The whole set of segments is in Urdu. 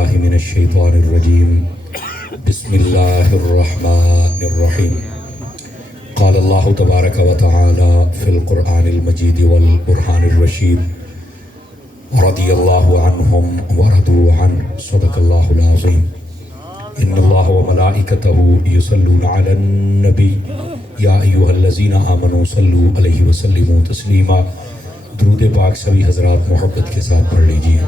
باللہ من الشیطان الرجیم بسم اللہ الرحمن الرحیم قال اللہ تبارک و تعالی فی القرآن المجید والبرہان الرشید رضی اللہ عنہم ورضوا عنہ صدق اللہ العظیم ان اللہ وملائکتہ یصلون علی النبی یا ایہا الذین آمنوا صلوا علیہ وسلموا تسلیما۔ درود پاک سبھی حضرات محبت کے ساتھ پڑھ لیجئے۔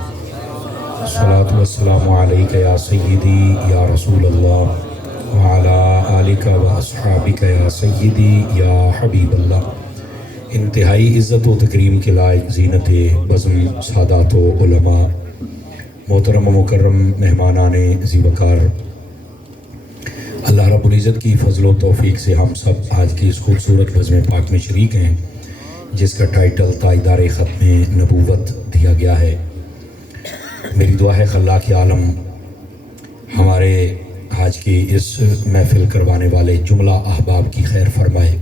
الصلاۃ والسلام علیک یا سیدی یا رسول اللہ وعلی آلک و اصحابک یا سیدی یا حبیب اللہ۔ انتہائی عزت و تکریم کے لائق زینت بزم سادات و علماء، محترم و مکرم مہمانان ذی وقار، اللہ رب العزت کی فضل و توفیق سے ہم سب آج کی اس خوبصورت بزم پاک میں شریک ہیں جس کا ٹائٹل تاجدار ختم نبوت دیا گیا ہے۔ میری دعا ہے خلاق عالم ہمارے آج کی اس محفل کروانے والے جملہ احباب کی خیر فرمائے،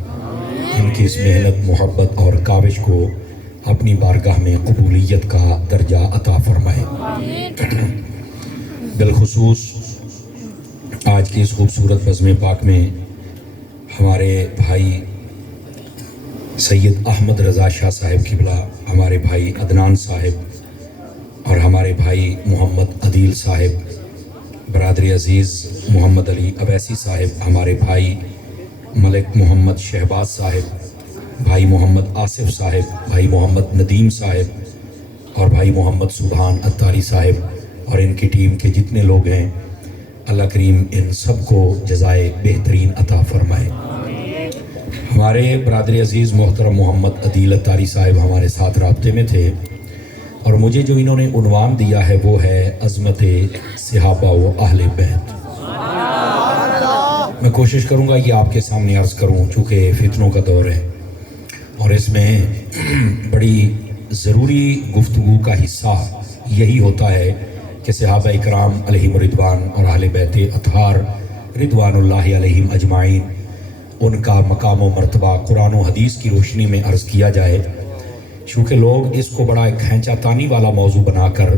ان کی اس محنت محبت اور کاوش کو اپنی بارگاہ میں قبولیت کا درجہ عطا فرمائے۔ بالخصوص آج کی اس خوبصورت بزم پاک میں ہمارے بھائی سید احمد رضا شاہ صاحب قبلہ، ہمارے بھائی عدنان صاحب اور ہمارے بھائی محمد عدیل صاحب، برادری عزیز محمد علی اویسی صاحب، ہمارے بھائی ملک محمد شہباز صاحب، بھائی محمد آصف صاحب، بھائی محمد ندیم صاحب اور بھائی محمد سبحان اتاری صاحب اور ان کی ٹیم کے جتنے لوگ ہیں، اللہ کریم ان سب کو جزائے بہترین عطا فرمائے۔ ہمارے برادری عزیز محترم محمد عدیل اتاری صاحب ہمارے ساتھ رابطے میں تھے اور مجھے جو انہوں نے عنوان دیا ہے وہ ہے عظمت صحابہ و اہل بیت۔ میں کوشش کروں گا یہ آپ کے سامنے عرض کروں چونکہ فتنوں کا دور ہے اور اس میں بڑی ضروری گفتگو کا حصہ یہی ہوتا ہے کہ صحابہ اکرام علیہم رضوان اور اہل بیت اطہار رضوان اللہ علیہم اجمعین ان کا مقام و مرتبہ قرآن و حدیث کی روشنی میں عرض کیا جائے، چونکہ لوگ اس کو بڑا ایک کھینچا تانی والا موضوع بنا کر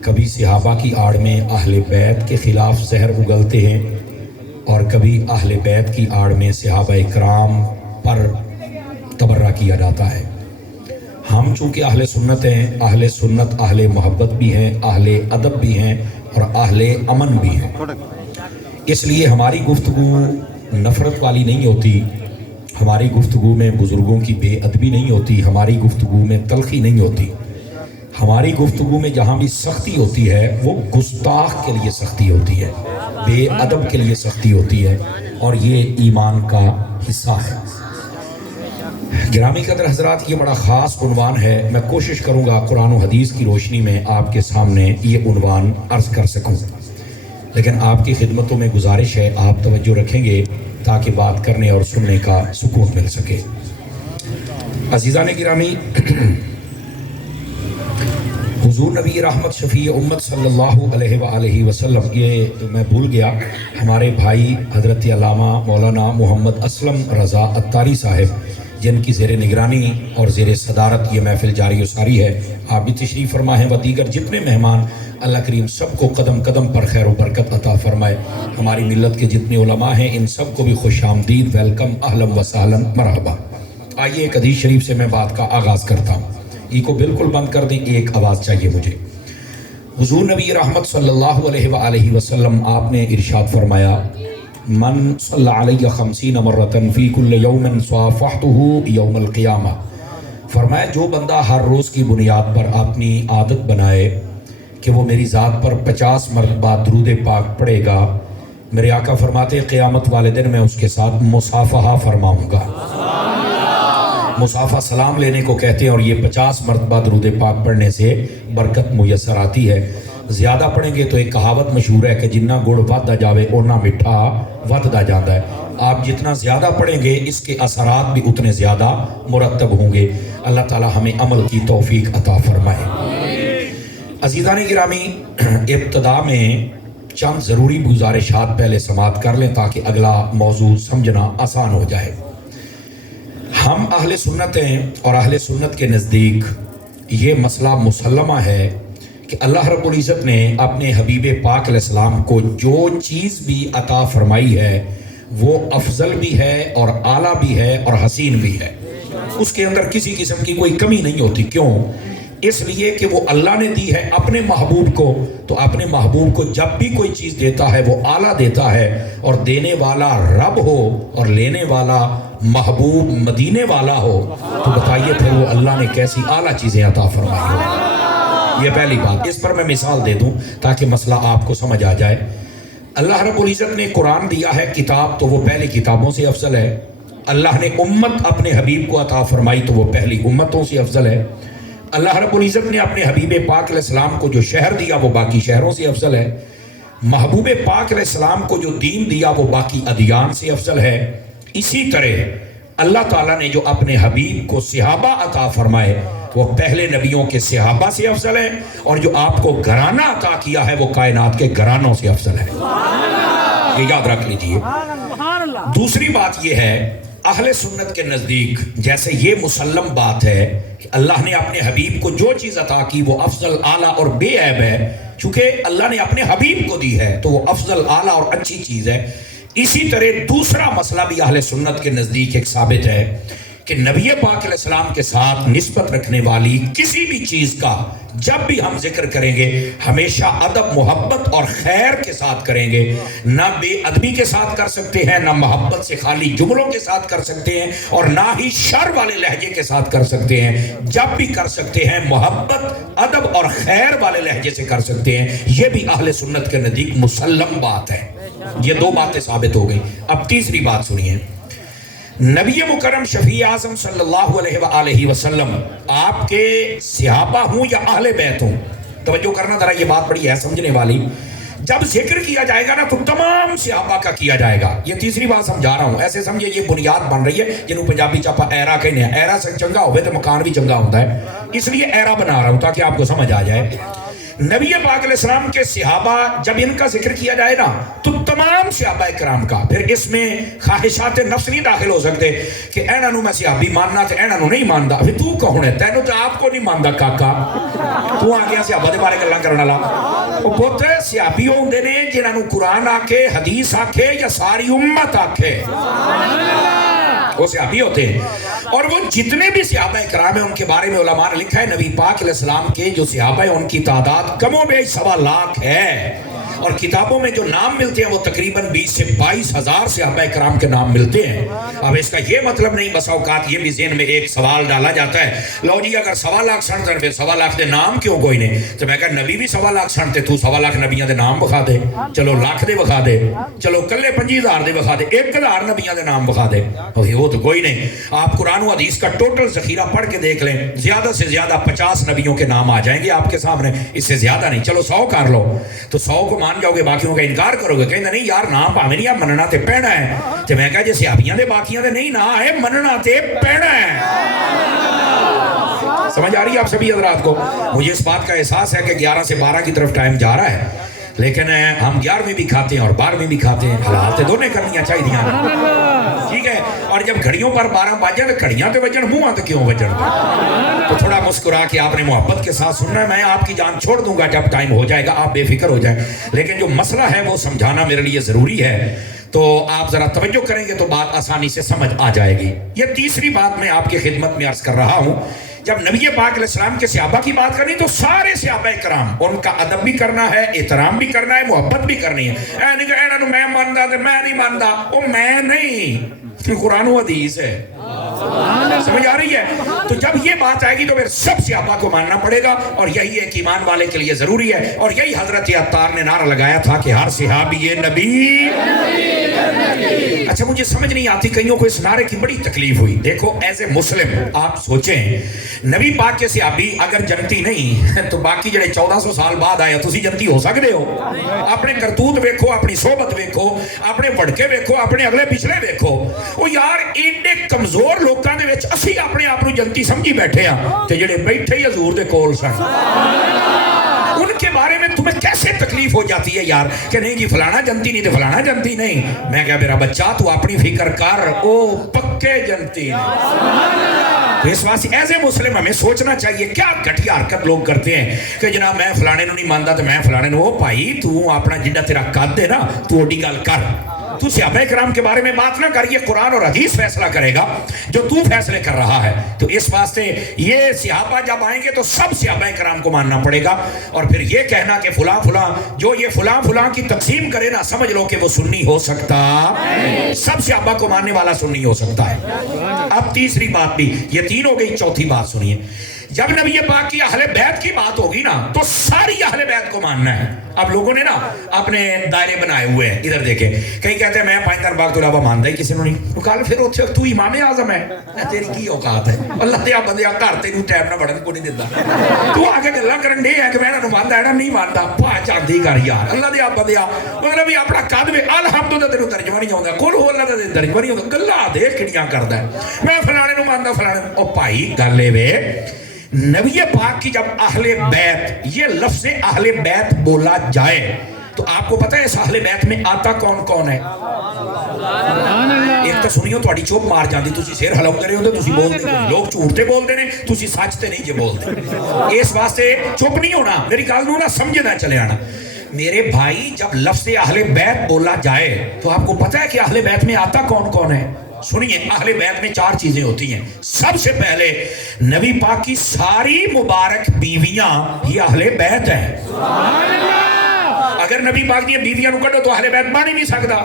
کبھی صحابہ کی آڑ میں اہل بیت کے خلاف زہر اگلتے ہیں اور کبھی اہل بیت کی آڑ میں صحابہ اکرام پر تبرہ کیا جاتا ہے۔ ہم چونکہ اہل سنت ہیں، اہل سنت اہل محبت بھی ہیں، اہل ادب بھی ہیں اور اہل امن بھی ہیں، اس لیے ہماری گفتگو نفرت والی نہیں ہوتی، ہماری گفتگو میں بزرگوں کی بے ادبی نہیں ہوتی، ہماری گفتگو میں تلخی نہیں ہوتی، ہماری گفتگو میں جہاں بھی سختی ہوتی ہے وہ گستاخ کے لیے سختی ہوتی ہے، بے ادب کے لیے سختی ہوتی ہے اور یہ ایمان کا حصہ ہے۔ گرامی قدر حضرات، یہ بڑا خاص عنوان ہے، میں کوشش کروں گا قرآن و حدیث کی روشنی میں آپ کے سامنے یہ عنوان عرض کر سکوں، لیکن آپ کی خدمتوں میں گزارش ہے آپ توجہ رکھیں گے تاکہ بات کرنے اور سننے کا سکون مل سکے۔ عزیزان گرامی، حضور نبی رحمت شفیع امت صلی اللہ علیہ وآلہ وسلم، یہ میں بھول گیا، ہمارے بھائی حضرت علامہ مولانا محمد اسلم رضا اتاری صاحب جن کی زیر نگرانی اور زیر صدارت یہ محفل جاری و ساری ہے، آپ بھی تشریف فرما ہیں و دیگر جتنے مہمان، اللہ کریم سب کو قدم قدم پر خیر و برکت عطا فرمائے۔ ہماری ملت کے جتنے علماء ہیں ان سب کو بھی خوش آمدید، ویلکم، اہلا و سہلا، مرحبا۔ آئیے ایک حدیث شریف سے میں بات کا آغاز کرتا ہوں، یہ کو بالکل بند کر دیں، ایک آواز چاہیے مجھے۔ حضور نبی رحمت صلی اللہ علیہ وآلہ وسلم آپ نے ارشاد فرمایا، من صلی علیہ 50 مرتن فی کل یوم صافحتہ یوم القیامہ، فرمایا جو بندہ ہر روز کی بنیاد پر اپنی عادت بنائے کہ وہ میری ذات پر 50 مرتبہ درود پاک پڑھے گا، میرے آقا فرماتے قیامت والے دن میں اس کے ساتھ مصافحہ فرماؤں گا۔ مصافحہ سلام لینے کو کہتے ہیں اور یہ 50 مرتبہ درود پاک پڑھنے سے برکت میسر آتی ہے۔ زیادہ پڑھیں گے تو ایک کہاوت مشہور ہے کہ جنہ گڑ ودھدا جاوے اونا میٹھا ودھدا جاندا ہے، آپ جتنا زیادہ پڑھیں گے اس کے اثرات بھی اتنے زیادہ مرتب ہوں گے۔ اللہ تعالی ہمیں عمل کی توفیق عطا فرمائے۔ عزیزان گرامی، ابتدا میں چند ضروری گزارشات پہلے سماعت کر لیں تاکہ اگلا موضوع سمجھنا آسان ہو جائے۔ ہم اہل سنت ہیں اور اہل سنت کے نزدیک یہ مسئلہ مسلمہ ہے کہ اللہ رب العزت نے اپنے حبیب پاک علیہ السلام کو جو چیز بھی عطا فرمائی ہے وہ افضل بھی ہے اور اعلیٰ بھی ہے اور حسین بھی ہے، اس کے اندر کسی قسم کی کوئی کمی نہیں ہوتی۔ کیوں؟ اس لیے کہ وہ اللہ نے دی ہے اپنے محبوب کو، تو اپنے محبوب کو جب بھی کوئی چیز دیتا ہے وہ اعلیٰ دیتا ہے، اور دینے والا رب ہو اور لینے والا محبوب مدینے والا ہو تو بتائیے پھر وہ اللہ نے کیسی اعلیٰ چیزیں عطا فرمائی ہو۔ یہ پہلی بات، اس پر میں مثال دے دوں تاکہ مسئلہ آپ کو سمجھ آ جائے۔ اللہ رب العزت نے قرآن دیا ہے کتاب، تو وہ پہلی کتابوں سے افضل ہے۔ اللہ نے امت اپنے حبیب کو عطا فرمائی تو وہ پہلی امتوں سے افضل ہے۔ اللہ رب العزت نے اپنے حبیب پاک علیہ السلام کو جو شہر دیا وہ باقی شہروں سے افضل ہے۔ محبوب پاک علیہ السلام کو جو دین دیا وہ باقی ادیان سے افضل ہے۔ اسی طرح اللہ تعالیٰ نے جو اپنے حبیب کو صحابہ عطا فرمائے وہ پہلے نبیوں کے صحابہ سے افضل ہے، اور جو آپ کو گھرانہ عطا کیا ہے وہ کائنات کے گھرانوں سے افضل ہے۔ یہ یاد رکھ لیجئے۔ دوسری بات یہ ہے، اہل سنت کے نزدیک جیسے یہ مسلم بات ہے کہ اللہ نے اپنے حبیب کو جو چیز عطا کی وہ افضل، اعلیٰ اور بے عیب ہے، چونکہ اللہ نے اپنے حبیب کو دی ہے تو وہ افضل، اعلیٰ اور اچھی چیز ہے۔ اسی طرح دوسرا مسئلہ بھی اہل سنت کے نزدیک ایک ثابت ہے کہ نبی پاک علیہ السلام کے ساتھ نسبت رکھنے والی کسی بھی چیز کا جب بھی ہم ذکر کریں گے ہمیشہ ادب، محبت اور خیر کے ساتھ کریں گے، نہ بے ادبی کے ساتھ کر سکتے ہیں، نہ محبت سے خالی جملوں کے ساتھ کر سکتے ہیں، اور نہ ہی شر والے لہجے کے ساتھ کر سکتے ہیں۔ جب بھی کر سکتے ہیں محبت، ادب اور خیر والے لہجے سے کر سکتے ہیں۔ یہ بھی اہل سنت کے نزدیک مسلم بات ہے۔ یہ دو باتیں ثابت ہو گئی۔ اب تیسری بات سنیے، نبی مکرم شفیع اعظم صلی اللہ علیہ وآلہ وسلم آپ کے صحابہ ہوں یا اہل بیت ہوں، توجہ کرنا ذرا، یہ بات بڑی ہے سمجھنے والی۔ جب ذکر کیا جائے گا نا تو تمام صحابہ کا کیا جائے گا۔ یہ تیسری بات سمجھا رہا ہوں، ایسے سمجھے یہ بنیاد بن رہی ہے جنہوں پنجابی چاپا ایرا کہنے ہیں۔ ایرا سے چنگا ہوئے تو مکان بھی چنگا ہوتا ہے، اس لیے ایرا بنا رہا ہوں تاکہ آپ کو سمجھ آ جائے۔ نبی پاک علیہ السلام کے صحابہ جب ان کا ذکر کیا جائے نا تو تمام صحابہ کرام کا، پھر اس میں خواہشات نفس نہیں داخل ہو سکتے کہ اینا نو میں صحابی ماننا تے اینا نو نہیں ماندا۔ پھر تو کون ہے؟ تینوں تو آپ کو نہیں ماندا کاکا، تو آ گیا صحابہ دے بارے گلاں کرن والا۔ او پتر صحابی ہوندے نے جنہاں نو قرآن آکھے، حدیث آکھے یا ساری امت آکھے، وہ صحابی ہوتے ہیں۔ اور وہ جتنے بھی صحابہ کرام ہیں ان کے بارے میں علماء نے لکھا ہے نبی پاک علیہ السلام کے جو صحابہ ہیں ان کی تعداد کم و بیش 1.25 لاکھ ہے، اور کتابوں میں جو نام ملتے ہیں وہ تقریباً 20 سے 22 ہزار صحابہ کرام کے نام ملتے ہیں۔ اب اس کا یہ مطلب نہیں، بس اوقات یہ بھی ذہن میں ایک سوال ڈالا جاتا ہے، لو جی اگر 1.25 لاکھ سنتے پھر 1.25 لاکھ دے نام کیوں کوئی نہیں؟ تو میں کہا نبی بھی 1.25 لاکھ سنتے، تو 1.25 لاکھ نبیاں دے نام بخا دے، چلو لاکھ دے بخا دے، چلو کلے 25,000 دے بخا دے، 1,000 نبیاں دے نام بخا دے، وہ تو کوئی نہیں۔ آپ قرآن و حدیث کا ٹوٹل ذخیرہ پڑھ کے دیکھ لیں، زیادہ سے زیادہ 50 نبیوں کے نام آ جائیں گے آپ کے سامنے، اس سے زیادہ نہیں۔ چلو 100 کر لو تو 100 کو مان جاؤ گے، باقیوں کا انکار کرو گے، کہنا نہیں یار نام پاویں نہیں، مننا تے پینا ہے۔ تو میں کہا جی صحابیاں دے باقیاں دے نہیں نہ ہے، مننا تے پینا ہے۔ سمجھ آ رہی ہے آپ سبھی حضرات کو؟ مجھے اس بات کا احساس ہے کہ 11 سے 12 کی طرف ٹائم جا رہا ہے، لیکن ہم 11ویں بھی کھاتے ہیں اور 12ویں بھی کھاتے ہیں، حالات دونوں کرنیاں چاہیے، ٹھیک ہے؟ اور جب گھڑیوں پر 12 بجن تو گھڑیاں تے وجن، منہ تو کیوں وجن؟ تو تھوڑا مسکرا کے آپ نے محبت کے ساتھ سننا ہے۔ میں آپ کی جان چھوڑ دوں گا جب ٹائم ہو جائے گا، آپ بے فکر ہو جائیں، لیکن جو مسئلہ ہے وہ سمجھانا میرے لیے ضروری ہے، تو آپ ذرا توجہ کریں گے تو بات آسانی سے سمجھ آ جائے گی۔ یہ تیسری بات میں آپ کی خدمت میں عرض کر رہا ہوں، جب نبی پاک علیہ السلام کے صحابہ کی بات کرنی تو سارے صحابہ کرام، ان کا ادب بھی کرنا ہے، احترام بھی کرنا ہے، محبت بھی کرنی ہے۔ اے نہیں کہ اینا نو میں ماندا تے میں نہیں ماندا، او میں نہیں، قرآن و حدیث ہے۔ سمجھ آ رہی ہے؟ تو جب یہ بات آئے گی تو پھر سب صحابہ کو ماننا پڑے گا، اور یہی ایک ایمان والے کے لیے ضروری ہے، اور یہی حضرت عطار نے نعرہ لگایا تھا کہ ہر صحابی نبی۔ اچھا مجھے سمجھ نہیں آتی، کئیوں کو اس نعرے کی بڑی تکلیف ہوئی۔ دیکھو ایز اے مسلم آپ سوچیں، نبی پاک کے صحابی اگر جنتی نہیں تو باقی جڑے 1400 سال بعد آئے تسی جنتی ہو سکتے ہو؟ اپنے کرتوت ویکھو، اپنی صحبت ویکھو، اپنے وڑکے ویکھو، اپنے اگلے پچھلے ویکھو۔ وہ یار ایڈے کمزور لوکاں دے وچ اسی اپنے آپ نو جنتی سمجھی بیٹھے ہاں تے جڑے بیٹھے ہی حضور دے کول سن، ان کے بارے میں تمہیں کیسے تکلیف ہو جاتی ہے یار کہ نہیں جی فلانا جنتی نہیں تو فلانا جنتی نہیں۔ میں کہا میرا بچہ تو اپنی فکر کر، او پکے جنتی نہیں۔ تو اس واسطے ایز اے مسلم ہمیں سوچنا چاہیے کیا گھٹیا حرکت لوگ کرتے ہیں کہ جناب میں فلانے نو نہیں مانتا تو میں فلانے نو. او بھائی تو اپنا جنہ تیرا قد ہے نا تو اڈی گل کر. تو صحابہ کرام کے بارے میں بات نہ کر, یہ قرآن اور حدیث فیصلہ کرے گا جو تو فیصلے کر رہا ہے. تو اس واسطے یہ صحابہ جب آئیں گے تو سب صحابہ کرام کو ماننا پڑے گا. اور پھر یہ کہنا کہ فلاں فلاں جو یہ فلاں فلاں کی تقسیم کرے نا, سمجھ لو کہ وہ سنی ہو سکتا, سب صحابہ کو ماننے والا سنی ہو سکتا ہے. اب تیسری بات بھی, یہ تین ہو گئی, چوتھی بات سنیے. جب نبی پاک کی اہل بیت کی بات ہوگی نا تو ساری اہل بیت کو ماننا ہے. اب لوگوں نے نا اپنے دائرے بنائے ہوئے ہیں, ادھر دیکھیں کئی کہتے ہیں میں پائندر باغ تو علاوہ مانتا ہی کسی نے نہیں. تو کل پھر اتھے تو امام اعظم ہے, تیری کی اوقات ہے, اللہ دیا بندیا گھر تینوں ٹائم نہ بڑھن کو نہیں دیتا. تو آ کے گلاں کرن دے ہے کہ میں انہاں ماندا ہے نا نہیں مانتا, پا چاندی کر یار اللہ دیا بندیا. مطلب بھی اپنا قد میں الحمدللہ تینوں ترجمہ نہیں آوندا, کل ہو اللہ دا ترجمہ نہیں آوندا, گلاں دے کڑیاں کردا ہے میں فلانے نو ماندا فلانے. او بھائی گل اے وے نبی پاک کی جب اہل بیت, یہ لفظ اہل بیت بولا جائے تو آپ کو پتہ ہے اس اہل بیت میں آتا کون کون ہے؟ ایک تو سنیو تھوڑی چوپ مار جاندی, تسی سیر ہلاؤ کرے ہوندے, تسی بول دے, لوگ جھوٹے بول دے نے, تسی سچتے نہیں جے بول دے. اس واسطے چپ نہیں ہونا, میری گل نو نا سمجھنا چلے آنا. میرے بھائی جب لفظ اہل بیت بولا جائے تو آپ کو پتہ ہے کہ اہل بیت میں آتا کون کون ہے؟ سنیے, اہل بیت میں چار چیزیں ہوتی ہیں. سب سے پہلے نبی پاک کی ساری مبارک بیویاں یہ اہل بیت ہیں. اگر نبی پاک دی بیویاں نو کڈو تو اہل بیت بن ہی نہیں سکتا.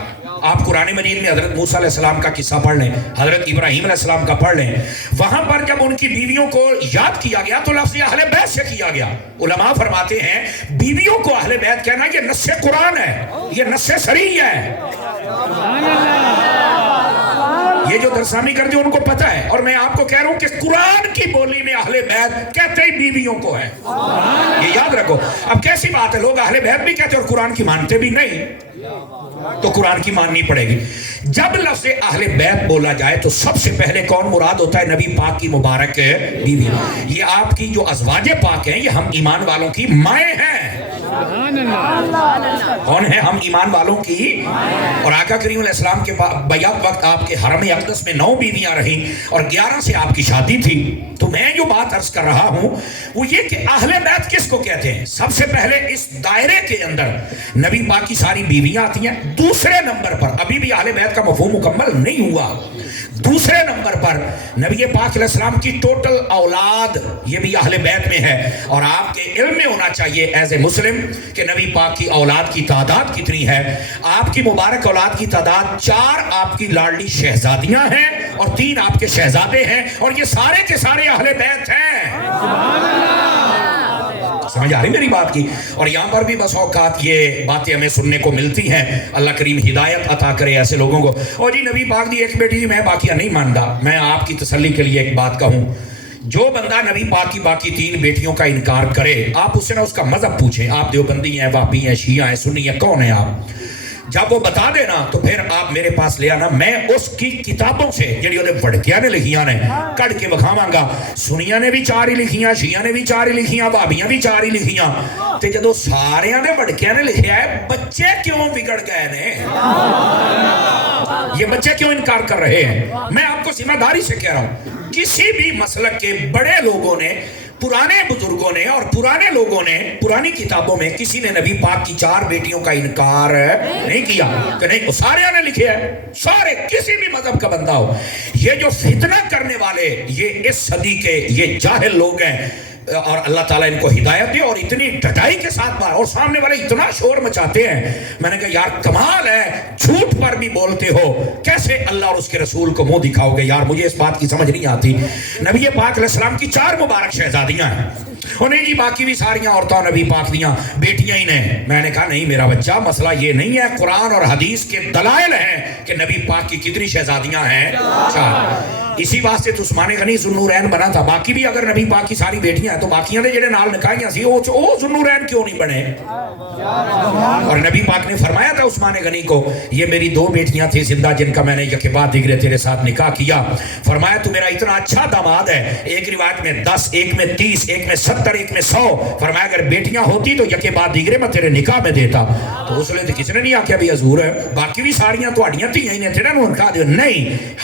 آپ قرآن مجید میں حضرت موسیٰ علیہ السلام کا قصہ پڑھ لیں, حضرت ابراہیم علیہ السلام کا پڑھ لیں, وہاں پر جب ان کی بیویوں کو یاد کیا گیا تو لفظ اہل بیت سے کیا گیا. علماء فرماتے ہیں بیویوں کو اہل بیت کہنا یہ نص قرآن ہے, یہ نص صریح ہے. یہ جو درسامی کرتے ہیں ان کو پتہ ہے, اور میں آپ کو کہہ رہا ہوں کہ قرآن کی بولی میں اہل بیت کہتے ہی بیویوں کو ہے, یہ یاد رکھو. اب کیسی بات ہے, لوگ اہل بیت بھی کہتے ہیں اور قرآن کی مانتے بھی نہیں, تو قرآن کی ماننی پڑے گی. جب لفظ اہل بیت بولا جائے تو سب سے پہلے کون مراد ہوتا ہے؟ نبی پاک کی مبارک بیوی. یہ آپ کی جو ازواج پاک ہیں یہ ہم ایمان والوں کی مائیں ہیں. کون ہے؟ ہم ایمان والوں کی. اور آقا کریم علیہ السلام کے بیعت وقت آپ کے حرم اقدس میں 9 بیویاں رہیں اور 11 سے آپ کی شادی تھی. تو میں جو بات عرض کر رہا ہوں وہ یہ کہ اہل بیت کس کو کہتے ہیں؟ سب سے پہلے اس دائرے کے اندر نبی پاک کی ساری بیویاں آتی ہیں. دوسرے نمبر پر, ابھی بھی اہل بیت کا مفہوم مکمل نہیں ہوا, دوسرے نمبر پر نبی پاک علیہ السلام کی ٹوٹل اولاد یہ بھی اہل بیت میں ہے. اور آپ کے علم میں ہونا چاہیے ایز اے مسلم کہ نبی پاک کی اولاد کی تعداد کتنی ہے. آپ کی مبارک اولاد کی تعداد 4 آپ کی لاڈلی شہزادیاں ہیں اور 3 آپ کے شہزادے ہیں, اور یہ سارے کے سارے اہل بیت ہیں. سمجھ آ رہی میری بات کی؟ اور یہاں پر بھی بس اوقات یہ باتیں ہمیں سننے کو ملتی ہیں. اللہ کریم ہدایت عطا کرے ایسے لوگوں کو. اور جی نبی پاک دی ایک بیٹی تھی, میں باقیہ نہیں مانتا. میں آپ کی تسلی کے لیے ایک بات کہوں, جو بندہ نبی پاک کی باقی 3 بیٹیوں کا انکار کرے آپ اس سے نہ اس کا مذہب پوچھیں, آپ دیوبندی ہیں, وہابی ہیں, شیعہ ہیں, سنی ہیں, کون ہیں آپ. جب وہ بتا دینا تو پھر آپ میرے پاس لے آنا, میں اس کی کتابوں سے جڑی انہیں وڑکیاں نے لکھیاں نے کڑ کے بکھاواں گا. سنیاں نے بھی 4 ہی لکھیاں, شیعہ نے بھی 4 ہی لکھیاں, وہابیاں بھی 4 ہی لکھیاں. تے جدو ساریاں نے وڑکیاں نے لکھیا ہے, بچے کیوں بگڑ گئے نے؟ یہ بچے کیوں انکار کر رہے ہیں؟ میں آپ کو ذمہ داری سے کہہ رہا ہوں, کسی بھی مسلک کے بڑے لوگوں نے, پرانے بزرگوں نے اور پرانے لوگوں نے پرانی کتابوں میں کسی نے نبی پاک کی 4 بیٹیوں کا انکار نہیں کیا کہ نہیں, سارے نے لکھے ہیں, سارے, کسی بھی مذہب کا بندہ ہو. یہ جو فتنہ کرنے والے یہ اس صدی کے یہ جاہل لوگ ہیں, اور اللہ تعالیٰ ان کو ہدایت دے. اور اتنی ڈٹائی کے ساتھ بار, اور سامنے والے اتنا شور مچاتے ہیں, میں نے کہا یار کمال ہے, جھوٹ پر بھی بولتے ہو, کیسے اللہ اور اس کے رسول کو منہ دکھاؤ گے یار؟ مجھے اس بات کی سمجھ نہیں آتی. نبی پاک علیہ السلام کی 4 مبارک شہزادیاں ہیں, اور نہیں جی باقی بھی ساریاں عورتوں نبی پاک دیاں بیٹیاں ہی نے. میں نے کہا نہیں میرا بچہ, مسئلہ یہ نہیں ہے, قرآن اور حدیث کے دلائل ہیں کہ نبی پاک کی کتنی شہزادیاں ہیں, 4. اسی واسطے تو عثمان غنی ذوالنورین بنا تھا. باقی بھی اگر نبی پاک کی ساری بیٹیاں ہیں تو باقیاں نے جڑے نال نکاحیاں سی وہ ذوالنورین کیوں نہیں بنے؟ اور نبی پاک نے فرمایا تھا عثمان غنی کو, یہ میری 2 بیٹیاں تھیں زندہ جن کا میں نے یکے بعد دیگرے تیرے ساتھ نکاح کیا. فرمایا تو میرا اتنا اچھا داماد ہے, ایک روایت میں 10, ایک میں 30, ایک میں 70, ایک میں 100. فرمایا اگر بیٹیاں ہوتی تو یکے بعد دیگرے میں تیرے نکاح میں دیتا. تو اس لیے کسی نے نہیں آکھیا بھی حضور ہے باقی بھی ساریاں تہاڈیاں تھیاں ہی نے تیرے نو نکاح دیو. نہیں,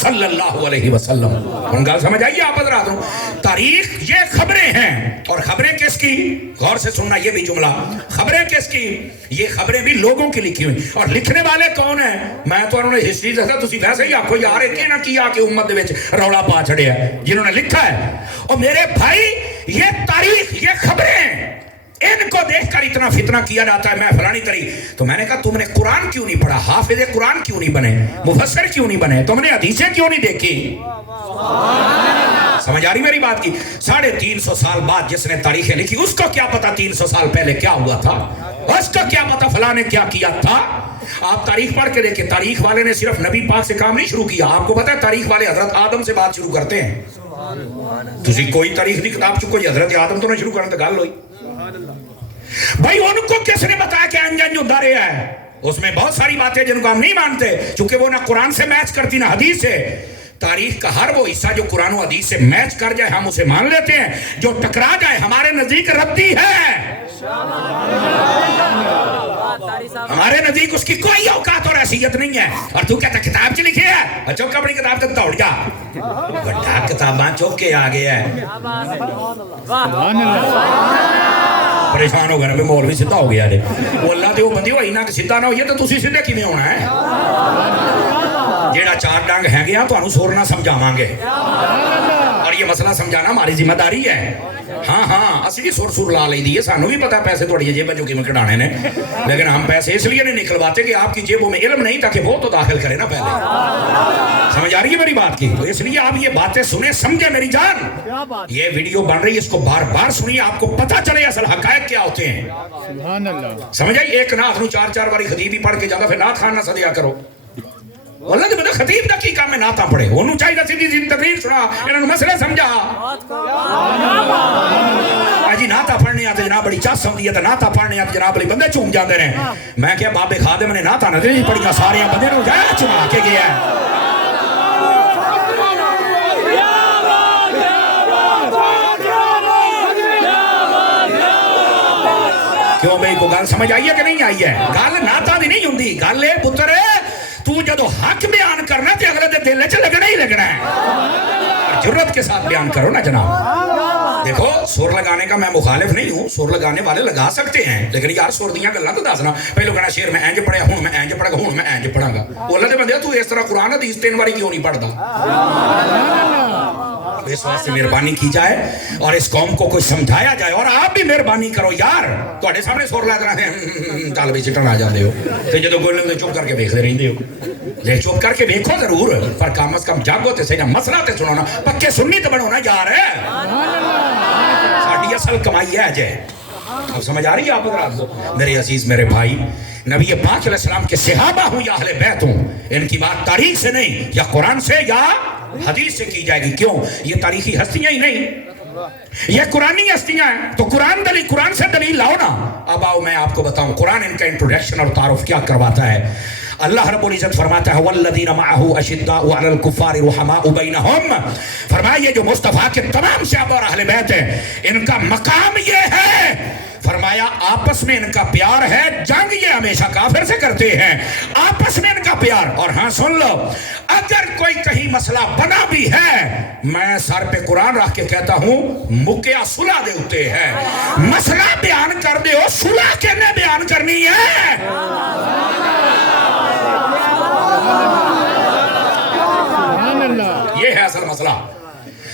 صلی اللہ علیہ وسلم. ان گال سمجھ آئیے آپ حضرات. تاریخ یہ خبریں ہیں, اور خبریں کس کی؟ غور سے سننا یہ بھی جملہ, خبریں کس کی؟ یہ خبریں بھی لوگوں کی لکھی ہوئی. اور لکھنے والے کون ہیں؟ میں تو انہوں نے ہسٹری دسا, تسی ویسے ہی آکھو یار ایک نہ کیا کہ امت دے وچ رولا پا چھڑیا ہے. جنہوں نے لکھا ہے, اور میرے بھائی یہ تاریخ, یہ خبریں, ان کو دیکھ کر اتنا فتنہ کیا جاتا ہے میں فلانی تری. تو میں نے کہا تم نے قرآن کیوں نہیں پڑھا, حافظ قرآن کیوں نہیں بنے, مفسر کیوں نہیں بنے, تم نے حدیثیں کیوں نہیں دیکھی؟ سمجھ آ رہی میری بات کی؟ 350 سال بعد جس نے تاریخیں لکھی اس کو کیا پتا 300 سال پہلے کیا ہوا تھا, اس کو کیا پتا فلاں نے کیا کیا تھا. آپ تاریخ پڑھ کے دیکھیں, تاریخ والے نے صرف نبی پاک سے کام نہیں شروع کیا. آپ کو پتا ہے تاریخ والے حضرت آدم سے بات شروع کرتے ہیں. تسی کوئی تاریخ دی کتاب چکو, حضرت آدم تو نہ شروع کرنے تو گل ہوئی. بھائی ان کو کس نے بتایا کہ انجن جو دارے ہے؟ اس میں بہت ساری باتیں جن کو ہم نہیں مانتے, چونکہ وہ نہ قرآن سے میچ کرتی نہ حدیث سے. تاریخ کا ہر وہ حصہ جو قرآن و حدیث سے میچ کر جائے ہم اسے مان لیتے ہیں, جو ٹکرا جائے ہمارے نزدیک ردی ہے. ہمارے نزدیک اس کی کوئی اوقات اور حیثیت نہیں ہے. اور تو کہتا کتاب چ لکھی ہے, چوک اپنی کتاب تک دوڑ جا, بڑا کتاباں چوک کے آ گیا ہے. پریشان ہو گیا نا مولوی سیدھا ہو گیا. وہ اللہ دے وہ بندی ہوئی نہ کہ سیدھا نہ ہوئی تو تسی سیدھے کیویں ہونا ہے؟ جیڑا 4 ڈانگ ہے گیا تو سور نہ سمجھاواں گے, اور یہ مسئلہ سمجھانا ہماری ذمہ داری ہے. ہاں اسی بھی سور لا لئی دی ہے, سانوں بھی پتا پیسے تھوڑی جیبیں جو کیویں کڈانے نے, لیکن ہم پیسے اس لیے نہیں نکلواتے کہ آپ کی جیبوں میں علم نہیں تاکہ وہ تو داخل کرے نا پہلے. سمجھ آ رہی ہے میری بات کی؟ تو اس لیے آپ یہ باتیں سنیں, سمجھے میری جان. یہ ویڈیو بن رہی ہے, اس کو بار بار سنیے, آپ کو پتہ چلے اصل حقائق کیا ہوتے ہیں. سمجھ آئی؟ ایک نعت نو 4 باری خطیب ہی پڑھ کے جاتا, پھر نعت خان نہ سدیا کرو. اللہ دے بندے خطیب دا کی کام ہے نعتاں پڑھے, انہوں چاہیے سیدھی سی تقریر سنا, انہوں مسئلہ سمجھا. جی نعتاں پڑھنے آتے جناب بڑی چاس ہوندی ہے, تو نعتاں پڑھنے آتے جناب بڑی بندے چوم جاندے نے. میں کہا بابے خادم نے نعتاں نہ نہیں پڑھیاں, سارے بندے نوں جا چما کے گیا ہے. کیوں بھئی کو گل سمجھ آئی ہے کہ نہیں آئی ہے؟ گل نعتاں دی نہیں ہوندی, گل اے پتر تو جدو حق بیان کرنا تے اگلے دے دل وچ لگنا ہی لگنا ہے. اور جرت کے ساتھ بیان کرو نا جناب. دیکھو سور لگانے کا میں مخالف نہیں ہوں, سور لگانے والے لگا سکتے ہیں, لیکن یار سور دیاں گلاں تو دسنا. پہلو کہنا شیر میں انج پڑھیا, ہن میں انج پڑھا گا, ہن میں انج پڑھاں گا. اللہ دے بندے تو اس طرح قرآن حدیث 3 باری کیوں نہیں پڑھدا؟ اس واسطے مہربانی کی جائے اور اس قوم کو کوئی سمجھایا جائے, اور آپ بھی مہربانی کرو یار. تواڈے سامنے سور لگ رہا ہے, چل بھی چٹن آ جاندے ہو, تے جدوں کوئی نہ چپ کر کے ویکھدے رہندے ہو. لے چپ کر کے دیکھو ضرور, پر کم از کم جاگو تے صحیح نا, مسئلہ تے سنو نا, پکے سنی تے بنو نا یار. ساڈی اصل کمائی ہے جے. اب سمجھ آ رہی ہے آپ حضرات کو؟ میرے عزیز میرے بھائی, نبی پاک علیہ السلام کے صحابہ ہوں یا اہل بیت ہوں, ان کی بات تاریخ سے نہیں, یا قرآن سے یا حدیث سے کی جائے گی. کیوں؟ یہ تاریخی ہستیاں ہی نہیں, یہ قرآنی ہستیاں ہیں. تو قرآن سے دلیل لاؤ نا. اب آؤ میں آپ کو بتاؤں قرآن ان کا انٹروڈکشن اور تعارف کیا کرواتا ہے. اللہ رب العزت فرماتا ہے والذین معہ اشداء علی الکفار رحماء بینہم. فرمایا یہ جو مصطفیٰ کے تمام صحابہ اور اہل بیت ہیں, ان کا مقام یہ ہے, فرمایا آپس میں ان کا پیار ہے, جنگ یہ ہمیشہ کافر سے کرتے ہیں, آپس میں ان کا پیار. اور ہاں سن لو, اگر کوئی کہیں مسئلہ بنا بھی ہے, میں سر پہ قرآن رکھ کے کہتا ہوں مکیا صلح دے ہوتے ہیں. مسئلہ بیان کر دے ہو, صلح کہنے بیان کرنی ہے. یہ ہے اصل مسئلہ.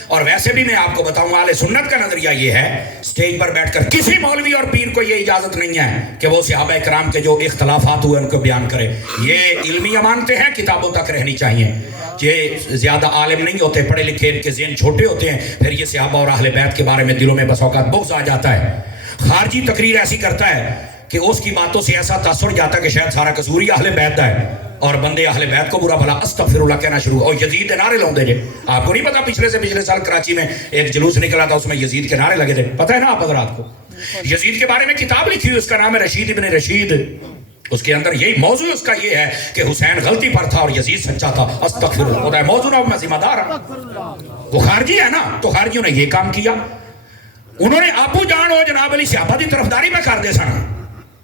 اور ویسے بھی میں آپ کو بتاؤں اہل سنت کا نظریہ یہ ہے, سٹیج پر بیٹھ کر کسی مولوی اور پیر کو یہ اجازت نہیں ہے کہ وہ صحابہ کرام کے جو اختلافات ہوئے ان کو بیان کرے. یہ علمی امانتیں ہیں, کتابوں تک رہنی چاہیے. یہ زیادہ عالم نہیں ہوتے, پڑھے لکھے, ان کے ذہن چھوٹے ہوتے ہیں, پھر یہ صحابہ اور اہل بیت کے بارے میں دلوں میں بس اوقات بغض آ جاتا ہے. خارجی تقریر ایسی کرتا ہے کہ اس کی باتوں سے ایسا تاثر جاتا ہے کہ شاید سارا قصور ہی اہل بیت ہے, اور بندے اہل بیت کو برا بھلا استغفر اللہ کہنا شروع. اور یزید کے نعرے لاؤندے جے. آپ کو نہیں پتا پچھلے سال کراچی میں ایک جلوس نکلا تھا, اس میں یزید کے نعرے لگے تھے, پتہ ہے نا آپ حضرات کو؟ یزید کے بارے میں کتاب لکھی ہوئی, اس کا نام ہے رشید ابن رشید. اس کے اندر یہی موضوع اس کا یہ ہے کہ حسین غلطی پر تھا اور یزید سچا تھا. استغفر اللہ. خدا موضوع نہ میں ذمہ دار ہوں. وہ خارجی ہے نا, تو خارجیوں نے یہ کام کیا. انہوں نے ابو جان ہو جناب علی صحابہ دی طرفداری میں کر دے سن,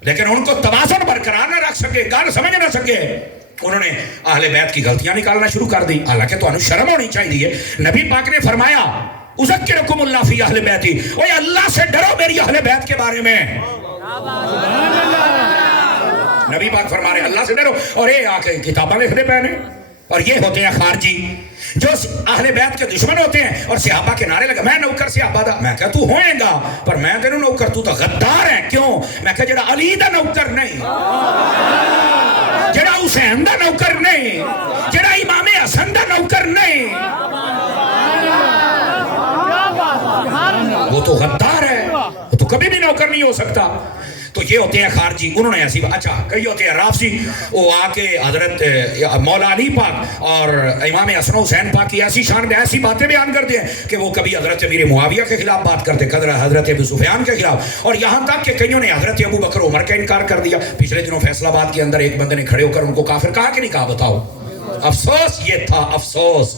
لیکن ان کو توازن برقرار نہ رکھ سکے, گل سمجھ نہ سکے. انہوں نے اہل بیت کی غلطیاں نکالنا شروع کر دی. حالانکہ تو شرم ہونی چاہیے. نبی پاک نے فرمایا اذکرکم اللہ فی اہل بیتی، اوے اللہ سے ڈرو میری اہل بیت کے بارے میں. نبی پاک فرما رہے اللہ سے ڈرو، اور یہ آ کے کتابیں لکھنے پہ نے. اور یہ ہوتے ہیں خارجی جو اہل بیت کے دشمن ہوتے ہیں اور صحابہ کے نعرے لگا میں نوکر صحابہ دا. میں کہا تو ہوئے گا پر میں تینوں نوکر، تو غدار ہے. کیوں؟ میں کہا جڑا علی دا نوکر نہیں، جڑا حسین دا نوکر نہیں، جڑا امام حسن دا نوکر نہیں، وہ تو غدار ہے، وہ تو کبھی بھی نوکر نہیں ہو سکتا. تو یہ ہوتے ہیں خارجی. انہوں نے ایسی اچھا کئی ہوتے ہیں رافضی، وہ آ کے حضرت مولا علی پاک اور امام حسن حسین پاک کی ایسی شان میں ایسی باتیں بیان کرتے ہیں کہ وہ کبھی حضرت امیر معاویہ کے خلاف بات کرتے، حضرت ابو سفیان کے خلاف، اور یہاں تک کہ کئیوں نے حضرت ابو بکر عمر کا انکار کر دیا. پچھلے دنوں فیصل آباد کے اندر ایک بندے نے کھڑے ہو کر ان کو کافر کہا کہ نہیں کہا؟ بتاؤ. افسوس یہ تھا، افسوس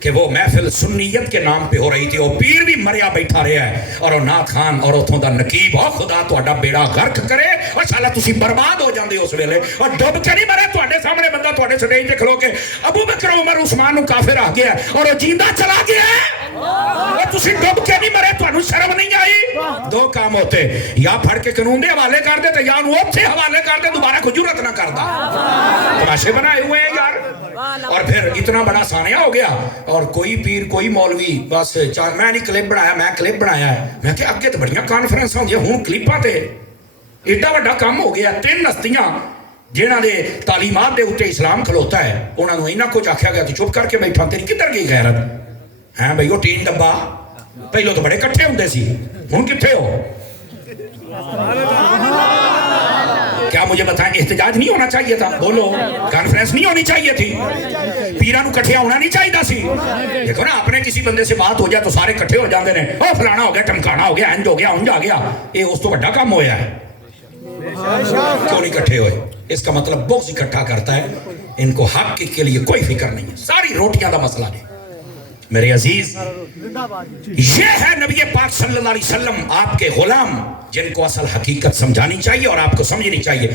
کہ وہ محفل سنیت کے نام پہ ہو رہی تھی، وہ پیر بھی مریا بیٹھا رہا ہے اور وہ نعت خان اور اتھوں دا نقیب، اور خدا تہاڈا بیڑا غرق کرے اور شالا تسی برباد ہو جاندے اس ویلے. اور ڈب کے نہیں مرے تہاڈے سامنے بندہ تہاڈے سٹیج تے کھلو کے ابو بکر عمر عثمان نو کافر آ گیا اور وہ جیندا چلا گیا ہے، اور تسی ڈب کے نہیں مرے. تانوں شرم نہیں آئی؟ دو کام ہوتے، یا پھڑ کے قانون دے حوالے کر دے تے یا انہوں اوتھے حوالے کر دے، دوبارہ کوئی جرأت نہ کردا. تماشے بنائے ہوئے ہیں یار. اور پھر اتنا بڑا سانیہ ہو گیا اور کوئی پیر کوئی مولوی بس چار میں نہیں کلپ بنایا، میں کلپ بنایا ہے. میں کہ اگے تو بڑیاں کانفرنس ہوندیاں، ہن کلپاں تے ایڈا بڑا کام ہو گیا. 3 ہستیاں جنہاں دے تعلیمات دے اوتے اسلام کھلوتا ہے، انہاں نوں انہاں کچھ آکھیا گیا تو چپ کر کے بیٹھا. تیری کدھر گئی غیرت؟ ہیں بھائی وہ ٹین ڈبا پہلو تو بڑے کٹھے ہوندے سی، ہن کتھے ہو؟ کیا مجھے بتائیں احتجاج نہیں ہونا چاہیے تھا؟ بولو. کانفرنس نہیں ہونی چاہیے تھی؟ پیرانو کٹھے ہونا نہیں چاہیے سی؟ دیکھو نا اپنے کسی بندے سے بات ہو جائے تو سارے کٹھے ہو جاندے نے، او فلانا ہو گیا، ٹمکانا ہو گیا، انج ہو گیا، انج آ گیا. یہ اس تو بڑا کام ہویا ہے. کیوں نہیں کٹھے ہوئے؟ اس کا مطلب بغض اکٹھا کرتا ہے. ان کو حق کے لیے کوئی فکر نہیں ہے، ساری روٹیاں دا مسئلہ ہے. میرے عزیز یہ ہے نبی پاک صلی اللہ علیہ وسلم آپ کے غلام جن کو اصل حقیقت سمجھانی چاہیے اور آپ کو سمجھنی چاہیے.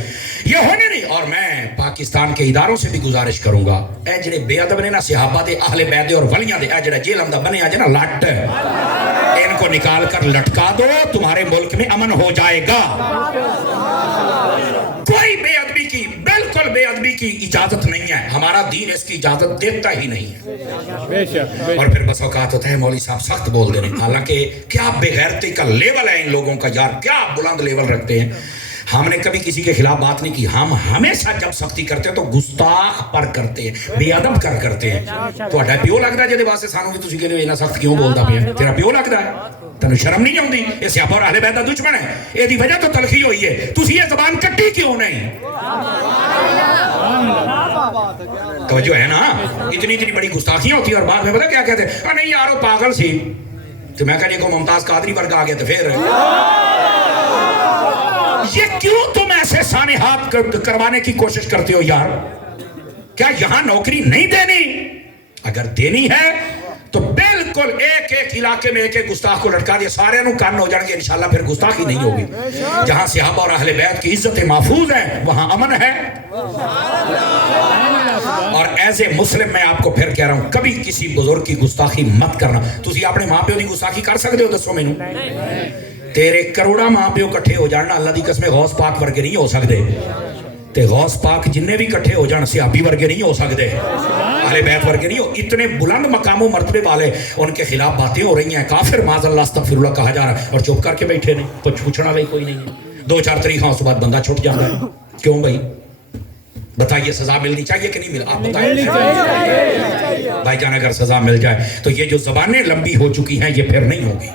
یہ ہونے نہیں. اور میں پاکستان کے اداروں سے بھی گزارش کروں گا، اے جڑے بے ادب نے نا صحابہ دے اہل بیت دے اور ولیاں دے، اے جڑا جیل اندر بنے آ نا لٹ، ان کو نکال کر لٹکا دو، تمہارے ملک میں امن ہو جائے گا. کوئی بے ادبی کی، بالکل بے ادبی کی اجازت نہیں ہے. ہمارا دین اس کی اجازت دیتا ہی نہیں ہے. اور پھر بس اوقات ہوتا ہے مولوی صاحب سخت بول دے رہے ہیں، حالانکہ کیا بے غیرتی کا لیول ہے ان لوگوں کا یار، کیا بلند لیول رکھتے ہیں. ہم نے کبھی کسی کے خلاف بات نہیں کی. ہم ہمیشہ جب سختی کرتے ہیں تو گستاخ پر کرتے ہیں، بے ادب کر کرتے ہیں. تہاڈا پیو لگدا جے دے واسطے سانوں بھی تسی کہندے ہو انہاں سخت کیوں بولدا پیا؟ تیرا پیو لگدا ہے؟ تینوں شرم نہیں آؤندی؟ یہ صحابہ اور اہل بیت دا دشمن ہے، یہ دی وجہ تو تلخی ہوئی ہے. تسی یہ زبان کٹی کیوں نہیں؟ توجہ ہے نا؟ اتنی بڑی گستاخیاں ہوتی ہیں اور بعد میں پتہ کیا کہتے ہیں؟ نہیں یار وہ پاگل سی. تو میں کہنے کو ممتاز قادری ورگا آ گیا تو پھر یہ کیوں تم ایسے سانحات کروانے کی کوشش کرتے ہو یار؟ کیا یہاں نوکری نہیں دینی؟ اگر دینی ہے تو بالکل ایک ایک علاقے میں ایک ایک گستاخ کو لٹکا دیا، سارے نو کان ہو جائیں گے، انشاءاللہ پھر گستاخی نہیں ہوگی. جہاں صحابہ اور اہل بیت کی عزتیں محفوظ ہیں وہاں امن ہے. اور ایز اے مسلم میں آپ کو پھر کہہ رہا ہوں، کبھی کسی بزرگ کی گستاخی مت کرنا. تسی اپنے ماں پیو دی گستاخی کر سکتے ہو؟ دسو مینوں. تیرے کروڑا ماں پیو کٹھے ہو جانا اللہ دی قسم غوث پاک ورگے نہیں ہو سکتے. تے غوث پاک جننے بھی کٹھے ہو جان صحابی ورگے نہیں ہو سکتے، اہل بیت ورگے نہیں ہو. اتنے بلند مقام و مرتبے والے ان کے خلاف باتیں ہو رہی ہیں، کافر معاذ اللہ استغفر اللہ کہا جا رہا ہے، اور چپ کر کے بیٹھے نہیں. کچھ پوچھنا بھائی کوئی نہیں ہے. 2-4 طریقہ اس بعد بندہ چھٹ جاتا ہے. کیوں بھائی بتائیے؟ سزا ملنی چاہیے کہ نہیں مل؟ آپ بتائیے بھائی جان. اگر سزا مل جائے تو یہ جو زبانیں لمبی ہو چکی ہیں یہ پھر نہیں ہوگی.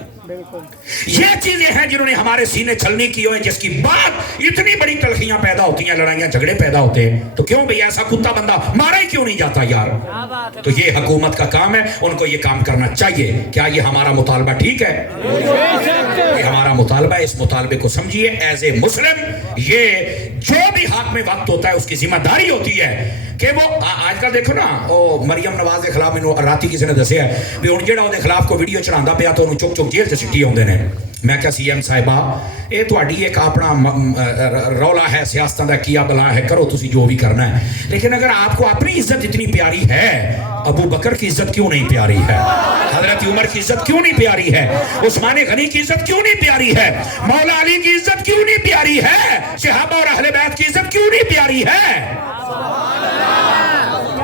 یہ چیزیں ہیں جنہوں نے ہمارے سینے چھلنی کی ہوئے، جس کی بات اتنی بڑی تلخیاں پیدا ہوتی ہیں، لڑائیاں جھگڑے پیدا ہوتے ہیں. تو کیوں بھئی ایسا کتا بندہ مارا ہی کیوں نہیں جاتا یار؟ تو یہ حکومت کا کام ہے، ان کو یہ کام کرنا چاہیے. کیا یہ ہمارا مطالبہ ٹھیک ہے؟ یہ ہمارا مطالبہ ہے، اس مطالبے کو سمجھیے. ایز اے مسلم یہ جو بھی ہاتھ میں وقت ہوتا ہے اس کی ذمہ داری ہوتی ہے کہ وہ آج کل دیکھو نا او مریم نواز کے خلاف میں راتی کسی نے دسیا ہے بھی ہن جڑا اودے خلاف کو ویڈیو چڑھاندا پیا تو انہوں چک چک جیل تے سٹی ہوندے نے. میں کہا سی ایم صاحبہ یہ تہاڈی ایک اپنا رولا ہے سیاستاں دا کیا بلا ہے کرو تسی جو بھی کرنا ہے لیکن اگر آپ کو اپنی عزت اتنی پیاری ہے ابو بکر کی عزت کیوں نہیں پیاری ہے حضرت عمر کی عزت کیوں نہیں پیاری ہے عثمان غنی کی عزت کیوں نہیں پیاری ہے مولا علی کی عزت کیوں نہیں پیاری ہے صحابہ اور اہل بیت کی عزت کیوں نہیں پیاری ہے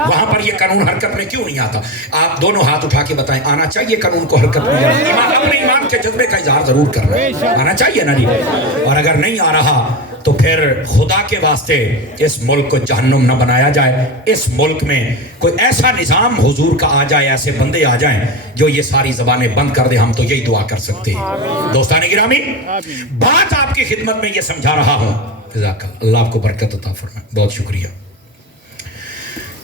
وہاں پر یہ قانون حرکت میں کیوں نہیں آتا آپ دونوں ہاتھ اٹھا کے بتائیں آنا چاہیے قانون کو حرکت میں ایمان اپنے ایمان کے جذبے کا اظہار ضرور کرنا ہے آنا چاہیے نا جی اور اگر نہیں آ رہا تو پھر خدا کے واسطے اس ملک کو جہنم نہ بنایا جائے اس ملک میں کوئی ایسا نظام حضور کا آ جائے ایسے بندے آ جائیں جو یہ ساری زبانیں بند کر دے ہم تو یہی دعا کر سکتے ہیں دوستان گرامی بات آپ کی خدمت میں یہ سمجھا رہا ہوں جزاک اللہ آپ کو برکت عطا فرمائے بہت شکریہ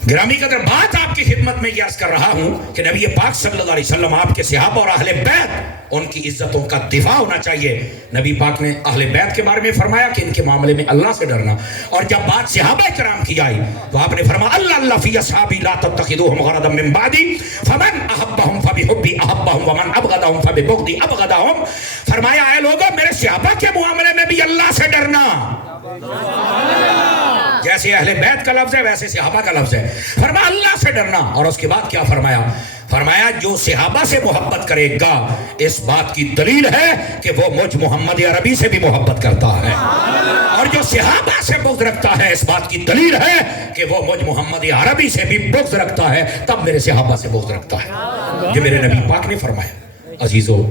گرامی قدر بات آپ کی خدمت میں یہ عرض کر رہا ہوں کہ نبی پاک صلی اللہ علیہ وسلم آپ کے صحابہ اور اہل بیت ان کی عزتوں کا دفاع ہونا چاہیے نبی پاک نے اہل بیت کے بارے میں فرمایا کہ ان کے معاملے میں اللہ سے ڈرنا اور جب بات صحابہ کرام کی آئی تو آپ نے فرمایا اللہ فی اصحابی لا تتخذوهم غرضا من بعدی فمن احبهم فبحبی احبهم ومن ابغضهم فببغضی ابغضهم فرمایا اے لوگوں میرے صحابہ کے معاملے میں بھی اللہ سے ڈرنا جیسے اہل بیت کا لفظ ہے ویسے صحابہ کا لفظ ہے فرمایا اللہ سے ڈرنا اور اس کے بعد کیا فرمایا جو صحابہ سے محبت کرے گا اس بات کی دلیل ہے کہ وہ مجھ محمد عربی سے بھی محبت کرتا ہے اور جو صحابہ سے بغض رکھتا ہے اس بات کی دلیل ہے کہ وہ مجھ محمد عربی سے بھی بغض رکھتا ہے تب میرے صحابہ سے بغض رکھتا ہے یہ میرے نبی پاک نے فرمایا عزیزو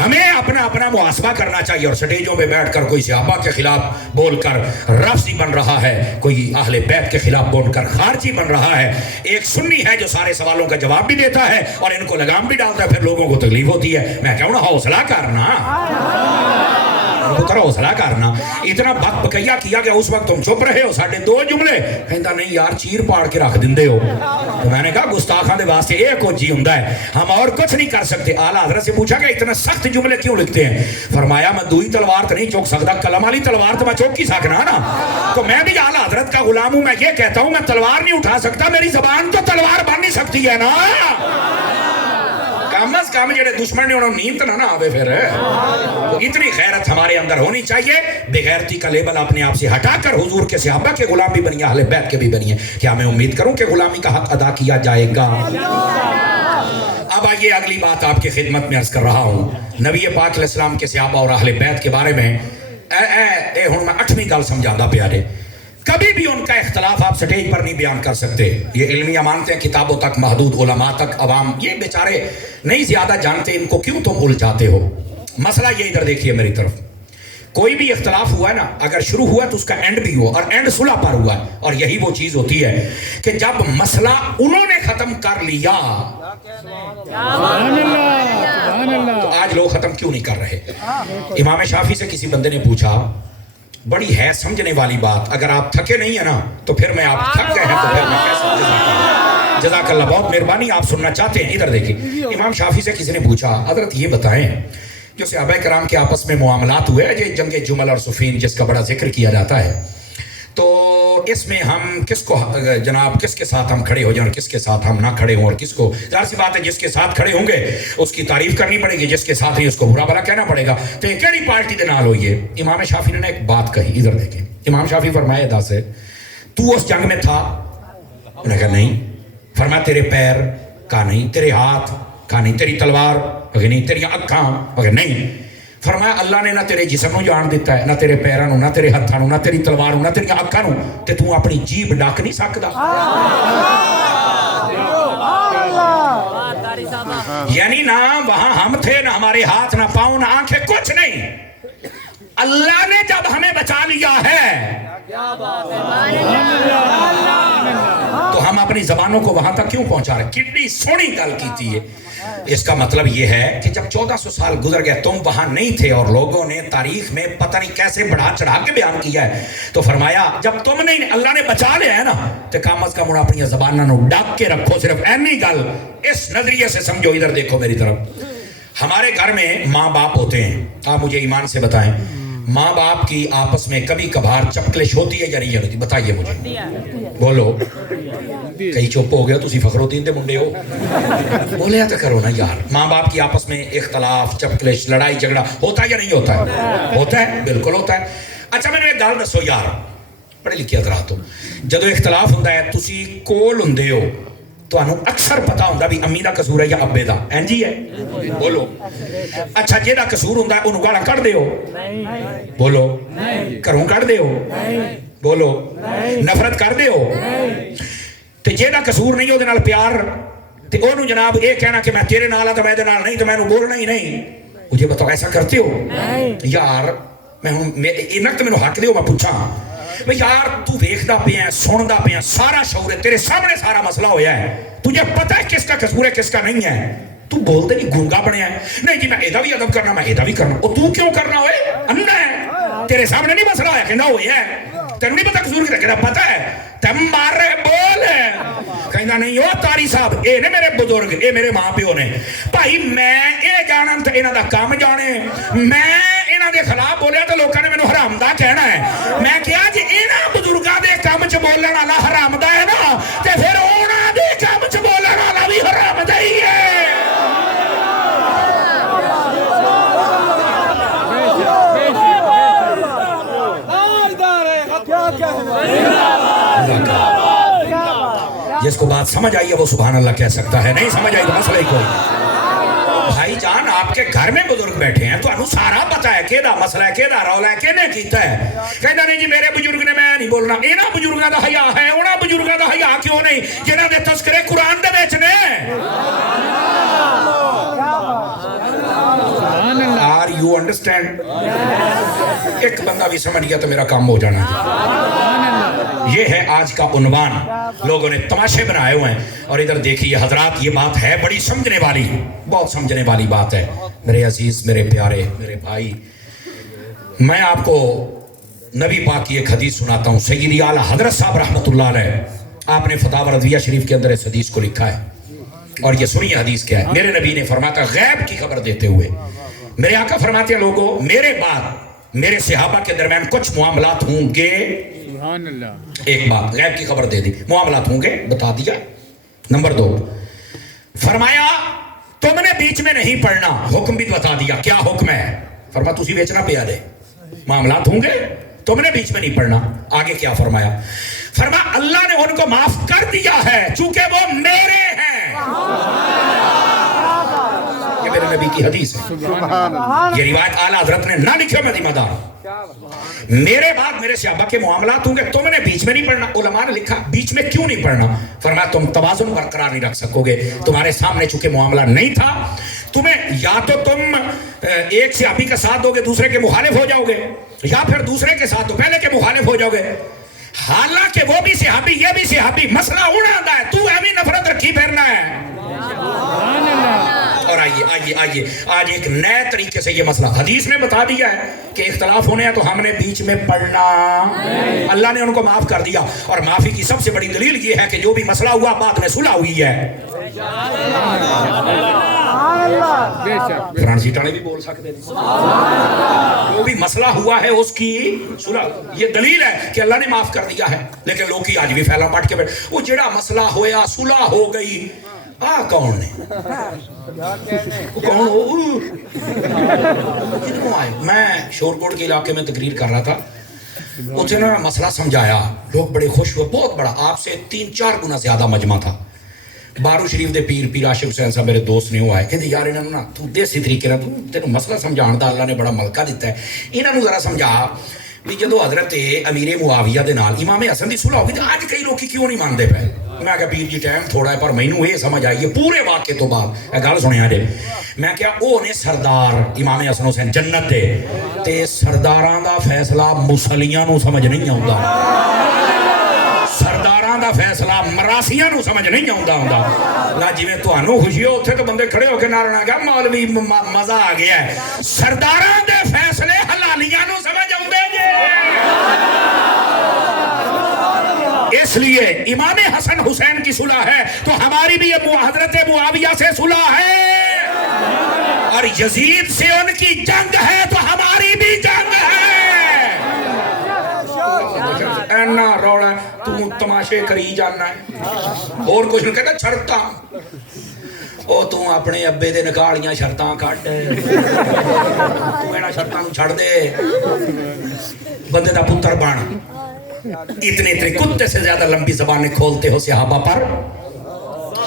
ہمیں اپنا محاسبہ کرنا چاہیے اور سٹیجوں میں بیٹھ کر کوئی صحابہ کے خلاف بول کر رفضی بن رہا ہے کوئی اہل بیت کے خلاف بول کر خارجی بن رہا ہے ایک سنی ہے جو سارے سوالوں کا جواب بھی دیتا ہے اور ان کو لگام بھی ڈالتا ہے پھر لوگوں کو تکلیف ہوتی ہے میں کہوں نا حوصلہ کرنا حوصلہ کرنا اتنا بک بکیا کیا کہ اس وقت تم چپ رہے ہو ساڑھے 2 جملے کہتا نہیں یار چیر پاڑ کے رکھ دندے ہو تو میں نے کہا گستاخاں دے واسطے ایک ہو جی ہوندا ہے ہم اور کچھ نہیں کر سکتے اعلیٰ حضرت سے پوچھا کہ اتنا سخت جملے کیوں لکھتے ہیں فرمایا میں دوئی تلوار تو نہیں چوک سکتا کلم والی تلوار تو میں چوک کی سکنا نا تو میں بھی اعلیٰ حضرت کا غلام ہوں میں یہ کہتا ہوں میں تلوار نہیں اٹھا سکتا میری زبان تو تلوار بن نہیں سکتی ہے نا کم از کم جڑے دشمن نے انہوں نیند نہ آوے پھر اتنی غیرت ہمارے اندر ہونی چاہیے بے غیرتی کا لیبل اپنے آپ سے ہٹا کر حضور کے صحابہ کے غلام بھی بنیے اہل بیت کے بھی بنیے کیا میں امید کروں کہ غلامی کا حق ادا کیا جائے گا اب آئیے اگلی بات آپ کی خدمت میں عرض کر رہا ہوں نبی پاک علیہ السلام کے صحابہ اور اہل بیت کے بارے میں ہوں میں 8ویں گل سمجھاتا پیارے کبھی بھی ان کا اختلاف آپ سٹیج پر نہیں بیان کر سکتے یہ علمی امانتیں کتابوں تک محدود علماء تک عوام یہ بیچارے نہیں زیادہ جانتے ان کو کیوں تم الجھاتے ہو مسئلہ یہ ادھر دیکھیے میری طرف کوئی بھی اختلاف ہوا ہے نا اگر شروع ہوا تو اس کا اینڈ بھی ہوا اور اینڈ صلح پر ہوا اور یہی وہ چیز ہوتی ہے کہ جب مسئلہ انہوں نے ختم کر لیا تو آج لوگ ختم کیوں نہیں کر رہے امام شافعی سے کسی بندے نے پوچھا بڑی ہے سمجھنے والی بات اگر آپ تھکے نہیں ہیں نا تو پھر میں آپ تھک گئے ہیں تو پھر میں کیسے جزاک اللہ بہت مہربانی آپ سننا چاہتے ہیں ادھر دیکھیں امام شافعی سے کسی نے پوچھا حضرت یہ بتائیں جو صحابہ کرام کے آپس میں معاملات ہوئے یہ جنگ جمل اور صفین جس کا بڑا ذکر کیا جاتا ہے تو اس میں ہم کس کو جناب کس کے ساتھ ہم کھڑے ہو جائیں اور کس کے ساتھ ہم نہ کھڑے ہوں اور کس کو ظاہر سی بات ہے جس کے ساتھ کھڑے ہوں گے اس کی تعریف کرنی پڑے گی جس کے ساتھ ہی اس کو برا بھلا کہنا پڑے گا تو یہ کیڑی پارٹی دے نال ہوئی ہے امام شافعی نے ایک بات کہی ادھر دیکھیں امام شافعی فرمایا دس ہے تو اس جنگ میں تھا انہوں نے کہا نہیں فرمایا تیرے پیر کہا نہیں تیرے ہاتھ کہا نہیں تیری تلوار اگر نہیں تیری اکھاں اگر نہیں فرمایا اللہ نے نہ تیرے جسم نو جان دیتا ہے نہ تیرے پیراں نو نہ تیرے ہتھاں نو نہ تیری تلوار نو نہ تیری اکھاں نو تے تو اپنی جیب ڈک نہیں سکدا یعنی نہ وہاں ہم تھے نہ ہمارے ہاتھ نہ پاؤں نہ آنکھیں کچھ نہیں اللہ نے جب ہمیں بچا لیا ہے تو ہم اپنی زبانوں کو وہاں تک کیوں پہنچا رہے کتنی سونی گل کیتی ہے اس کا مطلب یہ ہے کہ جب 1400 سال گزر گئے تم وہاں نہیں تھے اور لوگوں نے تاریخ میں پتہ نہیں کیسے بڑھا چڑھا کے بیان کیا ہے تو فرمایا جب تم نہیں اللہ نے بچا لیا ہے نا تو کم از کم اپنی زبانوں نو ڈک کے رکھو صرف اینی گل اس نظریے سے سمجھو ادھر دیکھو میری طرف ہمارے گھر میں ماں باپ ہوتے ہیں آپ مجھے ایمان سے بتائیں ماں باپ کی آپس میں کبھی کبھار چپکلش ہوتی ہے یا نہیں ہوتی بتائیے مجھے بولو کئی چپ ہو گیا تسی فخرالدین دے منڈے ہو بولیا تو کرو نا یار ماں باپ کی آپس میں اختلاف چپکلش لڑائی جھگڑا ہوتا ہے یا نہیں ہوتا ہے ہوتا ہے بالکل ہوتا ہے اچھا میں نے ایک گل دسو یار پڑھے لکھے حضرات ہو جدو اختلاف ہوتا ہے تسی کول ہوندے ہو تو اکثر پتا ہوتا بھی امی دا قصور ہے یا ابے دا این جی ہے بولو اچھا جیڑا قصور ہوتا ہے انہوں گالا کٹ دے ہو بولو گھروں کٹ دے ہو بولو نفرت کر دے ہو تے جیڑا قصور نہیں ہو دے نال پیار تے انہوں جناب یہ کہنا کہ میں تیرے نال تو میں دے نال نہیں تو میں نے بولنا ہی نہیں مجھے بتاؤ ایسا کرتے ہو یار میں انک میں حق دے ہو میں پوچھا یار تو ویکھدا پیا سندا پیا سارا شعور ہے تیرے سامنے سارا مسئلہ ہویا ہے تجھے پتہ ہے کس کا قصور ہے کس کا نہیں ہے تو بولتے نہیں گونگا بنیا ہے نہیں جی میں ایدہ بھی ادب کرنا میں ایدہ بھی کرنا اور تو کیوں کرنا ہوئے اندھا ہے تیرے سامنے نہیں مسئلہ ہے کہ نہ ہویا ہے تینوں نہیں پتہ قصور کی پتہ ہے تم مار رہے بول کہنا نہیں ہو تاری صاحب اے نے میرے بزرگ اے میرے ماں پیو نے بھائی میں اے جانا تو انہاں دا کام جانے میں انہاں دے خلاف بولیا تو لوکاں نے مینوں حرام دا کہنا ہے میں کہا جی انہاں بزرگاں دے کام چ بولن والا حرام دا ہے نا تے پھر انہاں دے کام چ بولن والا بھی حرام دا ہی ہے جس کو بات سمجھ آئی ہے وہ سبحان اللہ کہہ سکتا ہے نہیں سمجھ آئی تو مسئلہ ہی کوئی بھائی جان آپ کے گھر میں بزرگ بیٹھے ہیں تو انہوں سارا پتا ہے کہ دا مسئلہ ہے کہ دا رولا ہے کہ نہیں کیتا ہے کہتا نہیں جی میرے بزرگ نے میں نہیں بولنا اینا بزرگاں دا حیا ہے اونا بزرگاں دا حیا کیوں نہیں جنہاں دے تذکرے قرآن دے بیچنے Are you understand ایک بندہ بھی سمجھ گیا تو میرا کام ہو جانا یہ ہے آج کا عنوان لوگوں نے تماشے بنائے ہوئے ہیں اور ادھر دیکھیے حضرات یہ بات ہے بڑی سمجھنے والی بہت سمجھنے والی بات ہے میرے عزیز میرے پیارے میرے بھائی میں آپ کو نبی پاک کی ایک حدیث سناتا ہوں سیدی اعلیٰ حضرت صاحب رحمت اللہ علیہ آپ نے فتاوی رضویہ شریف کے اندر اس حدیث کو لکھا ہے اور یہ سنیے حدیث کیا ہے میرے نبی نے فرمایا غیب کی خبر دیتے ہوئے میرے آقا فرماتے ہیں لوگوں میرے بعد میرے صحابہ کے درمیان کچھ معاملات ہوں گے سبحان اللہ ایک بات غیب کی خبر دے دی معاملات ہوں گے بتا دیا نمبر 2 فرمایا تم نے بیچ میں نہیں پڑھنا حکم بھی بتا دیا کیا حکم ہے فرمایا تسی بیچنا پیا دے معاملات ہوں گے تم نے بیچ میں نہیں پڑھنا آگے کیا فرمایا فرمایا اللہ نے ان کو معاف کر دیا ہے چونکہ وہ میرے ہیں یہ میرے نبی کی حدیث ہے یہ روایت اعلیٰ حضرت نے نہ لکھے مدی مدار میرے بعد میرے صحابہ کے معاملات ہوں گے تم نے بیچ میں نہیں پڑھنا علماء نے لکھا بیچ میں کیوں نہیں پڑھنا فرمایا تم توازن برقرار نہیں رکھ سکو گے تمہارے سامنے چونکہ معاملہ نہیں تھا تمہیں یا تو تم ایک صحابی کا ساتھ دو گے دوسرے کے مخالف ہو جاؤ گے یا پھر دوسرے کے ساتھ دو پہلے کے مخالف ہو جاؤ گے حالانکہ وہ بھی صحابی یہ بھی صحابی مسئلہ اڑا آتا ہے تو ہمیں نفرت رکھی پھرنا ہے اور آئیے آج ایک نئے طریقے سے یہ مسئلہ حدیث نے بتا دیا ہے کہ اختلاف ہونے ہیں تو ہم نے بیچ میں پڑھنا اللہ نے ان کو معاف کر دیا اور معافی کی سب سے بڑی دلیل یہ ہے کہ جو بھی مسئلہ ہوا بعد میں صلح ہوئی ہے فرانسیٹا نے بھی بول سکتے ہیں جو بھی مسئلہ ہوا ہے اس کی صلح یہ دلیل ہے کہ اللہ نے معاف کر دیا ہے لیکن لوگ کی آج بھی پھیلا پاٹ کے بیٹھ وہ جڑا مسئلہ ہویا صلح ہو گئی کون نے کون ہو میں شورکوٹ کے علاقے میں تقریر کر رہا تھا اسے نے مسئلہ سمجھایا لوگ بڑے خوش ہوئے بہت بڑا آپ سے 3-4 گنا زیادہ مجمع تھا بارو شریف دے پیر عاشق حسین صاحب میرے دوست نے وہ آئے کہتے یار انہوں نے تو دیسی طریقے نہ تینوں مسئلہ سمجھان دا اللہ نے بڑا ملکہ دیتا ہے انہوں نے ذرا سمجھا بھی جدو حضرت امیر معاویہ دے نال امام حسن دی صلح ہوگی تو آج کئی لوگ کیوں نہیں مانتے پہ میں کہا پیر جی ٹائم تھوڑا ہے پر مینوں یہ سمجھ آئی ہے پورے واقعے تو بعد گل سنیا جے میں کہا او نے سردار امام حسن حسین جنت دے تے سرداراں دا فیصلہ مسلیاں نو سمجھ نہیں آوندا سرداراں دا فیصلہ مراسیاں نو سمجھ نہیں آوندا ہوندا لا جویں تانوں خوشی ہو اوتھے تو بندے کھڑے ہو کے نعرہ گا مولوی مزہ آ گیا ہے سرداراں دے فیصلے حلالیاں نو سمجھ آوندے جے اس لیے امام حسن حسین کی صلح ہے تو ہماری بھی حضرت معاویہ سے صلح ہے اور یزید سے ان کی جنگ ہے تو ہماری بھی جنگ ہے اینا رولا تو تماشے کری جانا ہے اور کچھ نہیں کہتا چھڑتا او تو اپنے ابے دے نکالیاں شرطاں کٹ تو اینا شرطاں چھڑ دے بندے دا پتر بن اتنے کتے سے زیادہ لمبی زبانیں کھولتے ہو صحابہ پر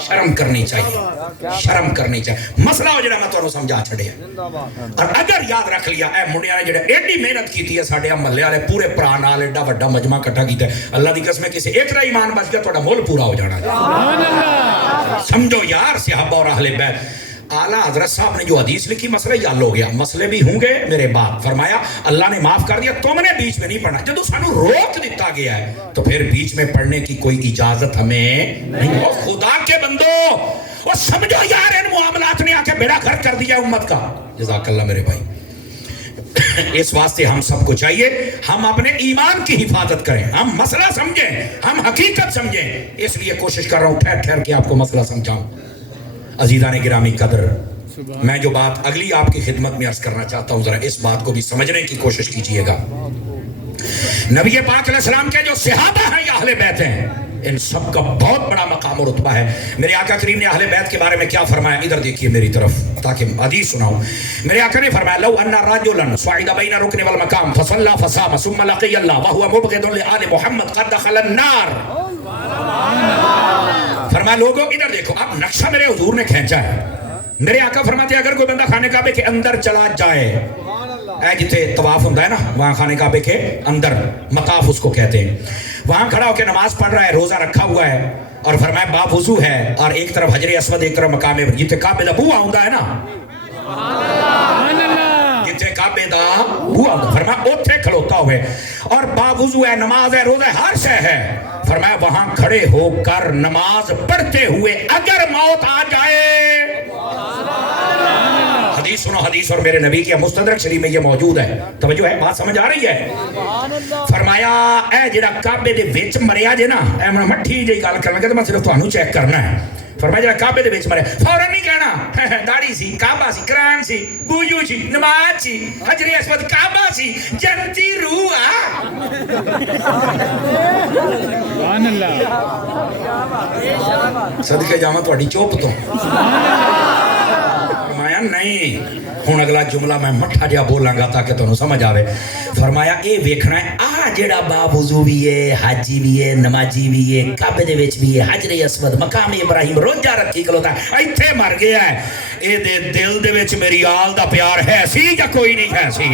شرم کرنی چاہیے شرم کرنی چاہیے مسئلہ ہو جڑا میں تو سمجھا چھڑے اور اگر یاد رکھ لیا اے منڈیا نے جڑے ایڈی محنت کی ہے ساڈے محلے والے پورے پرا نال ایڈا بڑا مجمع اکٹھا کیتا ہے اللہ دی قسم کسی ایک دا ایمان بچ گیا تہاڈا مول پورا ہو جانا ہے سمجھو یار صحابہ اور اہل بیت اعلیٰ حضرت صاحب نے جو حدیث لکھی مسئلہ یہ حل ہو گیا مسئلے بھی ہوں گے میرے بعد فرمایا اللہ نے معاف کر دیا تم نے بیچ میں نہیں پڑھنا جب سانو روک دیتا گیا ہے تو پھر بیچ میں پڑھنے کی کوئی اجازت ہمیں نہیں اور خدا کے بندو اور سمجھو یار ان معاملات نے آ کے بیڑا گھر کر دیا امت کا جزاک اللہ میرے بھائی اس واسطے ہم سب کو چاہیے ہم اپنے ایمان کی حفاظت کریں ہم مسئلہ سمجھیں ہم حقیقت سمجھیں اس لیے کوشش کر رہا ہوں ٹھہر ٹھہر کے آپ کو مسئلہ سمجھاؤں عزیزان گرامی قدر میں جو بات اگلی آپ کی خدمت میں عرض کرنا چاہتا ہوں ذرا اس بات کو بھی سمجھنے کی کوشش کیجئے گا نبی پاک علیہ السلام کے جو صحابہ ہیں یا اہل بیت ہیں ان سب کا بہت بڑا مقام اور رتبہ ہے میرے آقا کریم نے اہل بیت کے بارے میں کیا فرمایا ادھر دیکھیے میری طرف تاکہ حدیث سناؤں میرے آقا نے فرمایا لو ان رجلا صعد بین رکن والمقام فصلى فصام ثم لقي الله وهو مبغض لآل محمد قد دخل النار فرمایا لوگوں ادھر دیکھو اب نقشہ میرے حضور نے کھینچا ہے میرے آقا فرماتے ہیں اگر کوئی بندہ خانے کعبے کے اندر چلا جائے اے جتے طواف ہوتا ہے نا وہاں خانے کعبے کے اندر مطاف اس کو کہتے ہیں وہاں کھڑا ہو کے نماز پڑھ رہا ہے روزہ رکھا ہوا ہے اور فرمایا با وضو ہے اور ایک طرف حجر اسود ایک طرف مقام جتے کعبے دا بوہا ہوتا ہے نا جتے کعبے دا بوہا ہوتا ہے فرمایا اوتھے کھڑوتا ہوئے اور با وضو ہے نماز ہے روزہ ہے ہر شے ہے فرمایا وہاں کھڑے ہو کر نماز پڑھتے ہوئے اگر موت آ جائے حدیث سنو حدیث اور میرے نبی کے مستدرک شریف میں یہ موجود ہے توجہ ہے بات سمجھ آ رہی ہے فرمایا اے جڑا کعبے دے وچ مریا جے نا اے مٹھی جی گل کرنا کہ میں صرف تانوں چیک کرنا ہے فرمایا جڑا کعبے دے وچ مریا فوراً نہیں کہنا داڑھی سی کعبہ سی قرآن سی بوجو سی نماز سی حجر اسود کعبہ سی جنتی روح سبحان اللہ صدقے جاواں تہاڈی چوپ تو فرمایا نہیں ہن اگلا جملہ میں مٹھا جہا بولاں گا تاکہ تانوں سمجھ آوے فرمایا اے ویکھنا ہے آ جڑا با وضو بھی ہے حاجی بھی ہے نمازی بھی ہے کعبے دے وچ بھی ہے حجر اسود مقام ابراہیم روزہ رکھی کھلوتا ہے ایتھے مر گیا ہے اے دے دل دے وچ میری آل دا پیار ہے سی یا کوئی نہیں ہے سی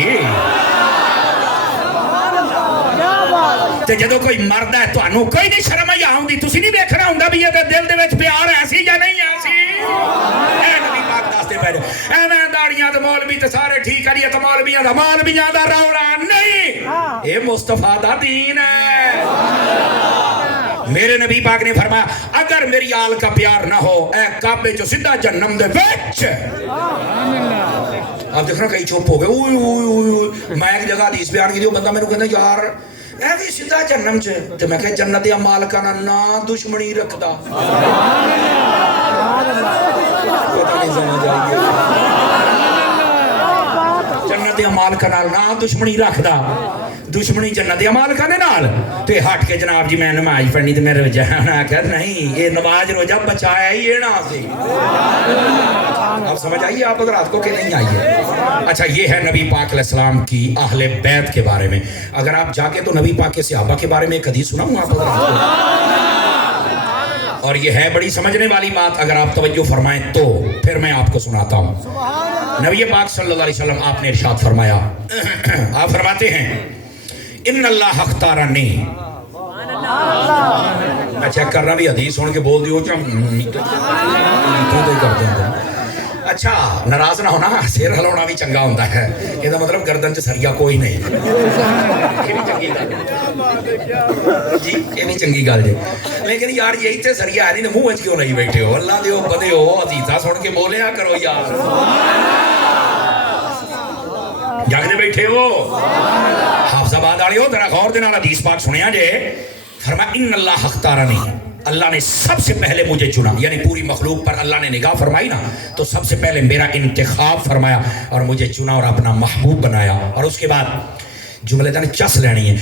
تے جدوں کوئی مرد ہے تانوں کوئی نہیں شرم آ ہوندی تسی نہیں ویکھنا ہوندا بھی اے دل دے وچ پیار ہے سی یا نہیں ہے سی اے نبی پاک دستے پے ایویں داڑیاں تے مولوی تے سارے ٹھیک کریے تے مولویاں دا مولویاں دا رولا نہیں اے مصطفیٰ دا دین ہے میرے نبی پاک نے فرمایا اگر میری آل کا پیار نہ ہو اے کعبے جو سیدھا جہنم دے وچ اب دیکھنا کئی چپ ہو گئے اوئے اوئے اوئے میں ایک جگہ حدیث بیان کی دی بندہ میرے کو کہندا یار اے بھی سیدھا جہنم چ تے میں کہ جنت دے مالکاں نال دشمنی رکھدا پتہ نہیں سمجھ آئی جنت دے مالکاں نال نہ دشمنی رکھدا دشمنی جنت دے مالکاں دے نال تے ہٹ کے جناب جی میں نماز پڑھنی تے میرے جہان آکھیا نہیں یہ نماز روزہ بچایا ہی ہے نا سی اب سمجھ آئیے آپ حضرات کو کہ نہیں آئی ہے اچھا یہ ہے نبی پاک علیہ السلام کی اہل بیت کے بارے میں اگر آپ جا کے تو نبی پاک کے صحابہ کے بارے میں ایک حدیث سناؤں آپ حضرات کو اور یہ ہے بڑی سمجھنے والی بات اگر آپ توجہ فرمائیں تو پھر میں آپ کو سناتا ہوں نبی پاک صلی اللہ علیہ وسلم آپ نے ارشاد فرمایا آپ فرماتے ہیں ان اللہ اختارنی میں چیک کر رہا بھی حدیث سن کے بول دیو اچھا ناراض نہ ہونا سیر ہلاؤنا بھی چنگا ہوتا ہے یہ مطلب گردن چ سریا کوئی نہیں جی یہ بھی چنگی گل جی لیکن یار یہی تے سریا ہے نہیں منہ کیوں نہیں بیٹھے ہو اللہ دیو بدے ہو عزیزہ سن کے بولیا کرو یار جاگنے بیٹھے ہو حافظ آباد والے ہو ذرا غور دے نال حدیث پاک سنیا جے فرمایا ان اللہ اختارنی اللہ نے سب سے پہلے مجھے چنا یعنی پوری مخلوق پر اللہ نے نگاہ فرمائی نا تو سب سے پہلے میرا انتخاب فرمایا اور مجھے چنا اور اپنا محبوب بنایا اور اس کے بعد جملے دن چس لینی ہے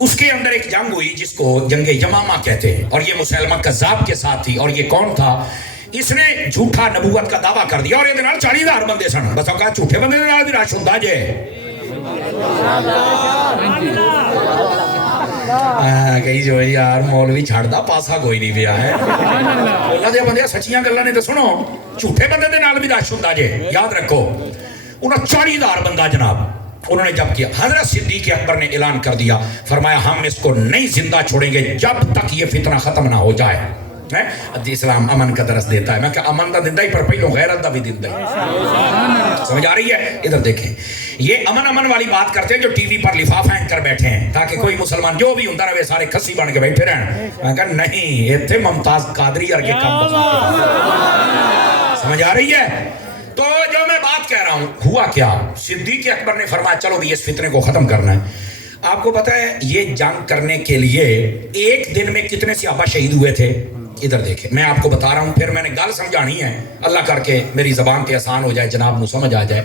اس کے اندر ایک جنگ ہوئی جس کو جنگ یمامہ کہتے ہیں، اور یہ مسلمہ کذاب کے ساتھ تھی. اور یہ کون تھا؟ اس نے جھوٹا نبوت کا دعویٰ کر دیا، اور یہ 40,000 بندے سن. بس کہا جھوٹے بندے دے نال بھی رش ہوندا جے. کہی جو یار مولوی چھڑدا پاسا کوئی نہیں پیا ہے. اللہ دے بندے سچیاں گلاں نے تے سنو، جھوٹے بندے دے نال بھی رش ہوندا جے. یاد رکھو 39,000 بندہ جناب انہوں نے جب کیا. حضرت صدیق اکبر نے اعلان کر دیا، فرمایا ہم اس کو نہیں زندہ چھوڑیں گے جب تک یہ فتنہ ختم نہ ہو جائے. اسلام امن کا درس دیتا ہے. میں کہ امن دا دندا ہی پر پہلو غیرت دا بھی دندا ہی. سمجھ آ رہی ہے؟ ادھر دیکھیں، یہ امن والی بات کرتے ہیں جو ٹی وی پر لفافہ ہینگ کر بیٹھے ہیں تاکہ کوئی مسلمان جو بھی ہوندا رہے سارے کسی بن کے بیٹھے رہن. میں کہا نہیں، ایتھے ممتاز قادری اور کے کام. سمجھ آ رہی ہے؟ تو جو میں بات کہہ رہا ہوں، ہوا کیا؟ صدیق اکبر نے فرمایا چلو بھی اس فتنے کو ختم کرنا ہے. آپ کو پتہ ہے یہ جنگ کرنے کے لیے ایک دن میں کتنے صحابہ شہید ہوئے تھے؟ ادھر دیکھیں، میں آپ کو بتا رہا ہوں، پھر میں نے گل سمجھانی ہے، اللہ کر کے میری زبان پہ آسان ہو جائے، جناب نو سمجھ آ جائے.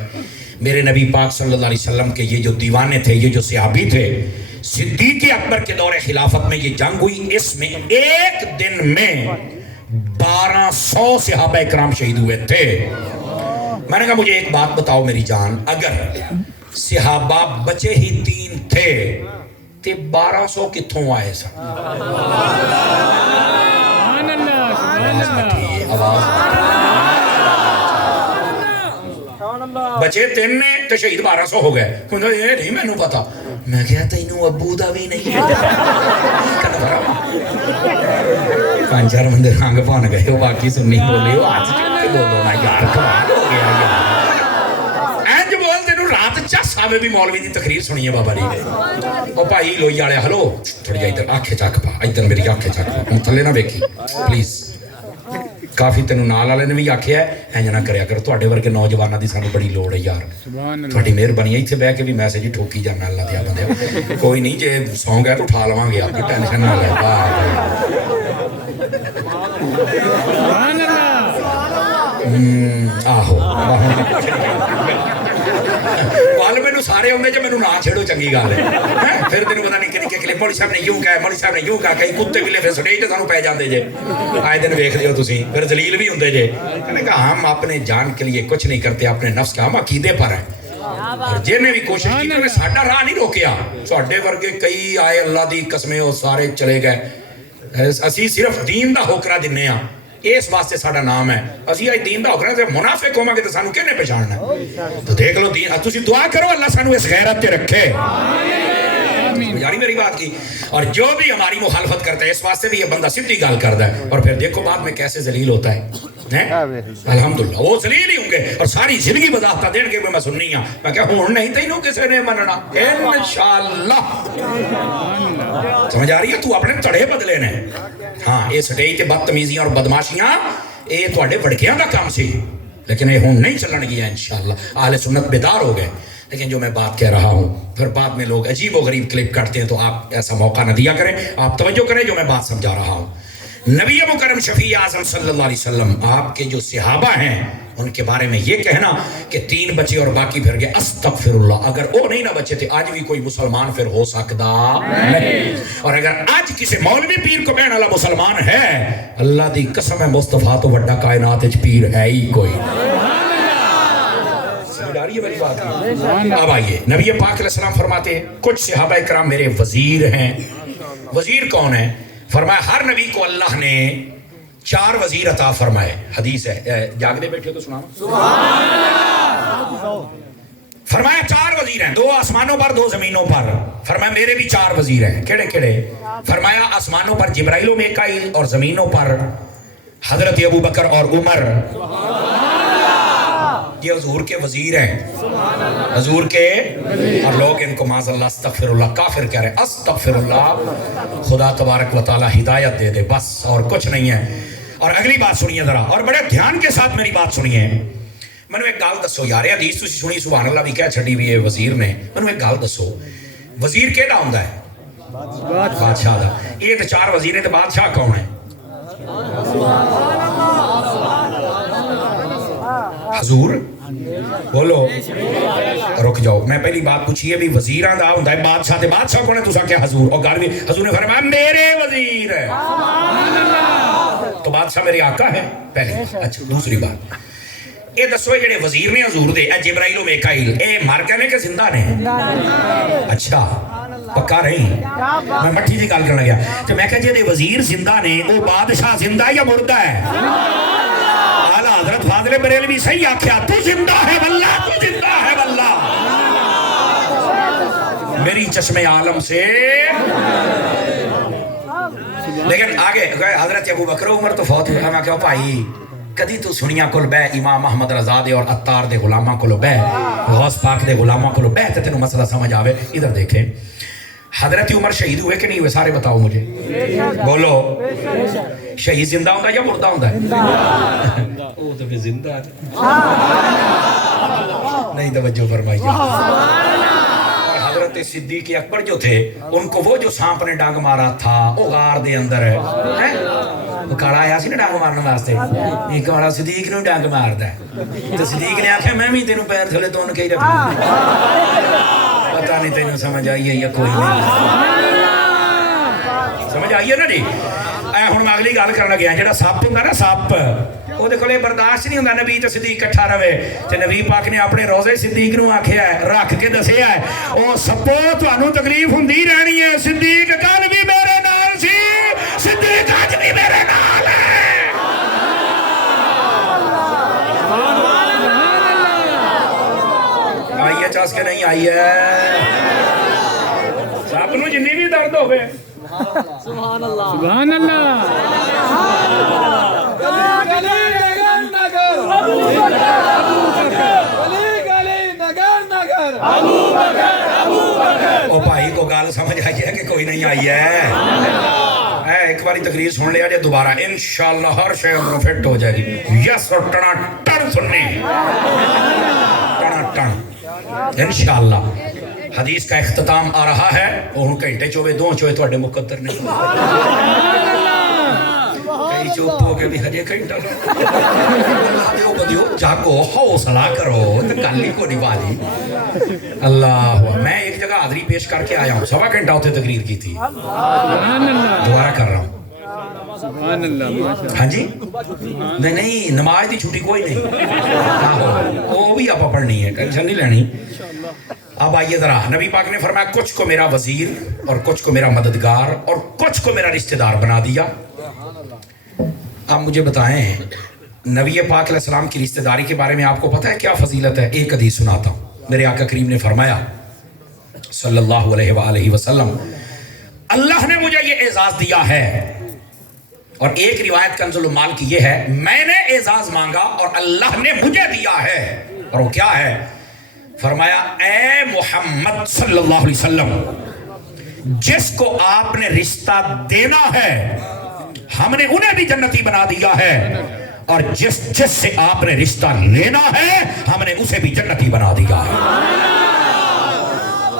میرے نبی پاک صلی اللہ علیہ وسلم کے یہ جو دیوانے تھے، یہ جو صحابی تھے، صدیق اکبر کے دور خلافت میں یہ جنگ ہوئی. اس میں ایک دن میں 1200 صحابہ اکرام شہید ہوئے تھے. میں نے کہا مجھے ایک بات بتاؤ میری جان، اگر صحابہ بچے ہی 3 تھے تے 1200 کتھوں آئے سن؟ بچے 3 نے تو شہید 1200 ہو گئے. یہ نہیں مینوں پتا. میں کہا تینوں ابو دا بھی نہیں. 5-4 بندے رنگ بن گئے، وہ باقی سنی بولے، وہ آج کے بولو نا یار، کمال ہو گیا یار. اینج بول تینوں رات چس آوے بھی مولوی دی تقریر سنی ہے بابا جی نے. او بھائی لوئی والے ہلو تھوڑی جی ادھر آنکھیں چک پا، ادھر میری آنکھیں چک پا، ہوں تھلے نہ ویکھی پلیز. کافی تینوں نال والے نے بھی آکھیا ہے اینج نہ کریا کرو، تواڈے ورگے نوجواناں دی سانوں بڑی لوڑ ہے یار. تھوڑی مہربانی ہے، ایتھے بیٹھ کے بھی میسج ہی ٹھوکی جانا. اللہ دیا بندے کوئی نہیں، جے سونگ ہے تو اٹھا لواں گے، آپ کی ٹینشن نہ لے. آہو وال مینوں سارے آدھے جی مینوں نہ چھیڑو، چنگی گل ہے. پھر تینوں پتا نہیں کہ کلپ مولوی صاحب نے یوں کہا، مولوی صاحب نے یوں کہا، کئی کتے بلے پھر سٹیج تے سانوں پے جاندے جے. آئے دن ویکھ لیو تسی، پھر ذلیل بھی ہوندے جے. میں نے کہا ہم اپنے جان کے لیے کچھ نہیں کرتے، اپنے نفس کا ہم عقیدے پر ہیں. اور جن نے بھی کوشش کی انہوں نے ساڈا راہ نہیں روکیا. ساڈے ورگے کئی آئے اللہ دی قسمیں وہ سارے چلے گئے. اسی صرف دین دا ہوکرا دنے ہاں، اس واسطے ساڈا نام ہے. اسی آج دین دا ہوکرا تے منافق ہوواں گے تے سانوں کہنے پہچاننا ہے؟ تو دیکھ لو دین، تسی دعا کرو اللہ سانوں اس غیرت تے رکھے. جاری میری بات کی. اور جو بھی ہماری مخالفت کرتا ہے اس واسطے بھی یہ بندہ سیدھی گال کرتا ہے، اور پھر دیکھو بعد میں کیسے ذلیل ہوتا ہے. الحمدللہ وہ ذلیل ہی ہوں گے اور ساری زندگی وضاحت دین کے میں سننی ہاں. میں کہا ہوں نہیں تینوں کسے نے مننا انشاءاللہ. سمجھ آ رہی ہے؟ تو اپنے تڑے بدلے نے. ہاں یہ سٹیج تے بدتمیزیاں اور بدماشیاں یہ تواڈے وڑکیاں دا کام سی، لیکن یہ ہوں نہیں چلن گیا انشاءاللہ. اہل سنت بیدار ہو گئے. لیکن جو میں بات کہہ رہا ہوں پھر بعد میں لوگ عجیب و غریب کلپ کرتے ہیں، تو آپ ایسا موقع نہ دیا کریں. آپ توجہ کریں جو میں بات سمجھا رہا ہوں. نبی مکرم شفیع اعظم صلی اللہ علیہ وسلم آپ کے جو صحابہ ہیں ان کے بارے میں یہ کہنا کہ 3 بچے اور باقی پھر گئے، استغفر اللہ. اگر وہ نہیں نہ بچے تھے آج بھی کوئی مسلمان پھر ہو سکتا نہیں. اور اگر آج کسی مولوی پیر کو بہن والا مسلمان ہے، اللہ دی قسم ہے مصطفیٰ تو بڑا کائنات وچ پیر ہے ہی کوئی. اب آئیے نبی پاک علیہ السلام فرماتے ہیں کچھ صحابہ کرام میرے وزیر ہیں. وزیر کون ہیں؟ فرمایا ہر نبی کو اللہ نے 4 وزیر عطا فرمائے. حدیث ہے، جاگ دے بیٹھے ہو تو سنا. فرمایا 4 وزیر ہیں، 2 آسمانوں پر 2 زمینوں پر. فرمایا میرے بھی 4 وزیر ہیں. کیڑے کیڑے؟ فرمایا آسمانوں پر جبرائیل و میکائیل اور زمینوں پر حضرت ابو بکر اور عمر. یہ حضور کے وزیر ہیں، حضور کے. اور لوگ ان کو معاذ اللہ استغفر اللہ کافر کہہ رہے ہیں. استغفر اللہ، خدا تبارک و تعالی ہدایت دے دے بس اور کچھ نہیں ہے. اور اگلی بات سنیے ذرا، اور بڑے دھیان کے ساتھ میری بات سنیے. میں ایک گل دسو یار، حدیث تسی سنی سبحان اللہ بھی کہہ چھڈی بھی ہے وزیر نے. میں ایک گل دسو، وزیر کیڑا ہوندا ہے؟ بادشاہ دا. یہ تے 4 وزیر ہیں تے بادشاہ کون ہے؟ حضور. بولو رک جاؤ میں پہلی بات پوچھی ہے بھی وزیراں دا ہوندا ہے بادشاہ تے بادشاہ کون ہے تساں کیا حضور اور گھر بھی حضور نے فرمایا میرے وزیر ہے تو بادشاہ میرے آقا ہے پہلی اچھا دوسری بات یہ دسو جڑے وزیر نے حضور دے اے جبرائیل و میکائیل اے مر گئے نے کہ زندہ نے اچھا پکا نہیں میں مٹھی دی گل کرن لگا تے میں کہ جے دے وزیر زندہ نے او بادشاہ زندہ یا مردہ ہے اعلی حضرت فاضل بریلوی صحیح آکھیا تو زندہ ہے واللہ تو زندہ ہے واللہ میری چشم عالم سے لیکن آگے حضرت ابو بکر عمر تو فوت ہوئے میں کہا بھائی کدی تو سنیا کل بے امام احمد رضا دے اور اتار دے غلامہ کل بے غوث پاک دے غلامہ کل بے تے تینوں مسئلہ سمجھ آوے ادھر دیکھیں حضرت عمر شہید ہوئے کہ نہیں ہوئے سارے بتاؤ مجھے بولو شہید زندہ ہوندہ یا مردہ ہوندہ ہے وہ تو بھی زندہ ہے نہیں توجہ فرمائیے اور حضرت صدیق اکبر جو تھے ان کو وہ جو سانپ نے ڈانگ مارا تھا وہ غار دے اندر ہے وہ کاڑا آیا سی نا ڈانگ مارنے واسطے یہ کاڑا صدیق نے ڈانگ مارتا ہے تو صدیق نے آکھا میں بھی تینوں پیر تھلے تو ان کے ہی رکھوں پتہ نہیں تینوں سمجھ آئیے یا کوئی نہیں سمجھ آئیے نا جی اے ہن میں اگلی گل کرن لگا جڑا سپ ہوندا نا سپ او دے کولے برداشت نہیں ہوندا نبی تے صدیق اکٹھا رہے تے نبی پاک نے اپنے روزے صدیق نو آکھیا ہے رکھ کے دسیا ہے او سپو تانوں تکلیف ہوندی رہنی ہے صدیق کل بھی میرے نال سی صدیق اج بھی میرے نال ہے آئیے چاس کے نہیں آئیے سپ نو جنی بھی درد ہوئے سبحان اللہ سبحان اللہ او بھائی کو گال سمجھ آئی ہے کہ کوئی نہیں آئی ہے ایک باری تقریر سن لیا جائے دوبارہ انشاءاللہ ہر شے اندروں فٹ ہو جائے گی یس اور ٹنا ٹن سننے ٹنا ٹن انشاءاللہ حدیث کا اختتام آ رہا ہے اور گھنٹے چوبے دو چوبے تھوڑے مقدر نے کئی چوپ ہو کے بھی ہجے گھنٹہ دیو بدیو جاگو حوصلہ کرو گلی کو نوالی اللہ میں ایک جگہ حاضری پیش کر کے آیا ہوں 1.25 گھنٹہ ہوتے تقریر کی تھی دوبارہ کر رہا ہوں ہاں جی نہیں نماز دی چھٹی کوئی نہیں وہ بھی آپ پڑھنی ہے ٹینشن نہیں لینی اب آئیے ذرا نبی پاک نے فرمایا کچھ کو میرا وزیر اور کچھ کو میرا مددگار اور کچھ کو میرا رشتہ دار بنا دیا آپ مجھے بتائیں نبی پاک علیہ السلام کی رشتہ داری کے بارے میں آپ کو پتہ ہے کیا فضیلت ہے ایک حدیث سناتا ہوں میرے آقا کریم نے فرمایا صلی اللہ علیہ وآلہ وسلم اللہ نے مجھے یہ اعزاز دیا ہے اور ایک روایت کنز المال کی یہ ہے میں نے اعزاز مانگا اور اللہ نے مجھے دیا ہے اور وہ کیا ہے فرمایا اے محمد صلی اللہ علیہ وسلم جس کو آپ نے رشتہ دینا ہے ہم نے انہیں بھی جنتی بنا دیا ہے اور جس سے آپ نے رشتہ لینا ہے ہم نے اسے بھی جنتی بنا دیا ہے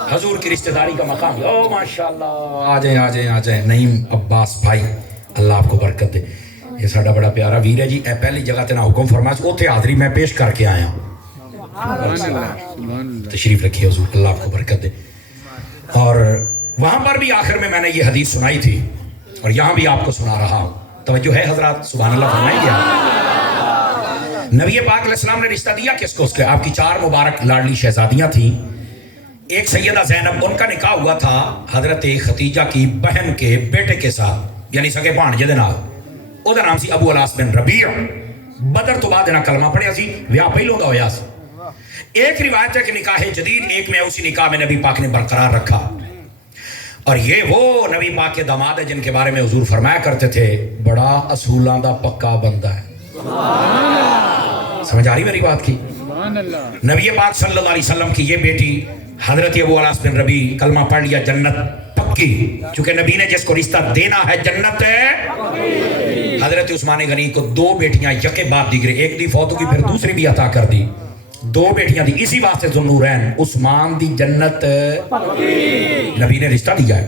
حضور کی رشتہ داری کا مقام او ماشاءاللہ آ جائیں نعیم عباس بھائی اللہ آپ کو برکت دے یہ ساڑا بڑا پیارا ویر ہے جی اے پہلی جگہ تینا حکم فرمائے اوتھے حاضری میں پیش کر کے آیا تشریف رکھیے حضور اللہ آپ کو برکت دے اور وہاں پر بھی آخر میں نے یہ حدیث سنائی تھی اور یہاں بھی آپ کو سنا رہا ہوں توجہ ہے حضرات سبحان اللہ فرمائیں گے نبی پاک علیہ السلام نے رشتہ دیا کس کو اس کے آپ کی 4 مبارک لاڈلی شہزادیاں تھیں ایک سیدہ زینب ان کا نکاح ہوا تھا حضرت ختیجہ کی بہن کے بیٹے کے ساتھ یعنی سگے بھانجے دے نال او دا نام سی ابو الاس بن ربیع بدر تو بعد کلمہ پڑھیا سی ویاہ پہلوں دا ہویا سی ایک روایت ہے کہ نکاح جدید ایک میں اسی نکاح میں نبی پاک نے برقرار رکھا اور یہ وہ نبی پاک کے داماد ہے جن کے بارے میں حضور فرمایا کرتے تھے بڑا اصولاں دا پکا بندہ ہے سمجھ آ رہی میری بات کی نبی پاک صلی اللہ علیہ وسلم کی یہ بیٹی حضرت ابو الاس بن ربیع کلمہ پڑھ لیا جنت پکی چونکہ نبی نے جس کو رشتہ دینا ہے جنت ہے حضرت عثمان غنی کو 2 بیٹیاں یکے بعد دیگرے ایک دی فوت ہوگی پھر دوسری بھی عطا کر دی 2 بیٹیاں دی اسی واسطے ذوالنورین عثمان دی جنت نبی نے رشتہ دیا ہے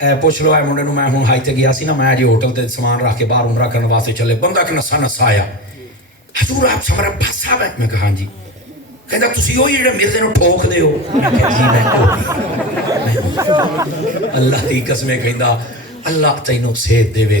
ਪੁੱਛ ਲਓ ਇਹ ਮੁੰਡੇ ਨੂੰ, ਮੈਂ ਹੁਣ ਹਾਈ ਤੇ ਗਿਆ ਸੀ ਨਾ, ਮੈਂ ਜੀ ਹੋਟਲ ਤੇ ਸਮਾਨ ਰੱਖ ਕੇ ਬਾਹਰ ਉਮਰਾ ਕਰਨ ਵਾਸਤੇ ਚੱਲੇ, ਬੰਦਾ ਇੱਕ ਨੱਸਾ ਨੱਸਾ ਆਇਆ, ਹਜ਼ੂਰ ਆਪ ਹਮਾਰਾ ਭਾਈ ਸਾਹਿਬ ਹੈ? ਮੈਂ ਕਿਹਾ ਹਾਂਜੀ। ਕਹਿੰਦਾ ਤੁਸੀਂ ਉਹੀ ਜਿਹੜੇ ਮਿਰਜ਼ੇ ਨੂੰ ਠੋਕਦੇ ਹੋ? ਮੈਂ ਕਿਹਾ ਜੀ ਮੈਂ ਅੱਲਾਹ ਦੀ ਕਸਮ ਕਹਿੰਦਾ ਅੱਲਾਹ ਤੈਨੂੰ ਸਿਹਤ ਦੇਵੇ,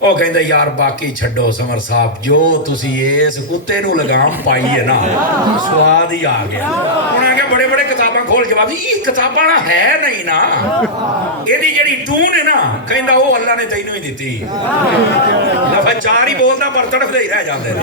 ਉਹ ਕਹਿੰਦਾ ਯਾਰ ਬਾਕੀ ਛੱਡੋ ਸਮਰ ਸਾਹਿਬ, ਜੋ ਤੁਸੀਂ ਇਸ ਕੁੱਤੇ ਨੂੰ ਲਗਾਮ ਪਾਈ ਹੈ ਨਾ, ਸਵਾਦ ਹੀ ਆ ਗਿਆ। ਉਹਨਾਂ ਕਿਹਾ ਬੜੇ ਬੜੇ ਕਿਤਾਬਾਂ ਖੋਲ ਕੇ ਬਾਬੀ ਇਹ ਕਿਤਾਬਾਂ ਨਾ ਹੈ ਨਹੀਂ ਨਾ, ਇਹਦੀ ਜਿਹੜੀ ਟੂਨ ਹੈ ਨਾ, ਕਹਿੰਦਾ ਉਹ ਅੱਲਾ ਨੇ ਤੈਨੂੰ ਹੀ ਦਿੱਤੀ। ਲਫ਼ਜ਼ ਚਾਰ ਹੀ ਬੋਲਦਾ ਪਰ ਤੜਫਦੇ ਹੀ ਰਹਿ ਜਾਂਦੇ ਨੇ।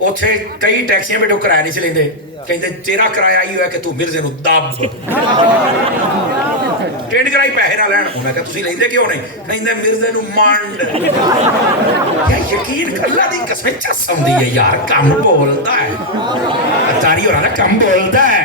ਉੱਥੇ ਕਈ ਟੈਕਸੀਆਂ ਬੇਟੋ ਕਿਰਾਇਆ ਨਹੀਂ ਸੀ ਲੈਂਦੇ, ਕਹਿੰਦੇ ਤੇਰਾ ਕਿਰਾਇਆ ਹੀ ਹੋਇਆ ਕਿ ਤੂੰ ਮਿਰਜ਼ੇ ਨੂੰ ਦੱਬ ਟ੍ਰੇਨ ਕਰਾਈ ਪੈਸੇ ਨਾ ਲੈਣ। ਉਹਨਾਂ ਕਿਹਾ ਤੁਸੀਂ ਲੈਂਦੇ ਕਿਉਂ ਨਹੀਂ? ਕਹਿੰਦੇ ਮਿਰਜ਼ੇ ਨੂੰ ਮੰਡ। ਕਿਆ ਯਕੀਨ ਅੱਲਾ ਦੀ ਕਸਮ ਚਸਮ ਦੀ ਹੈ ਯਾਰ, ਕੰਮ ਬੋਲਦਾ ਹੈ, ਤਾਰੀ ਹੋਰਾਂ ਦਾ ਕੰਮ ਬੋਲਦਾ ਹੈ।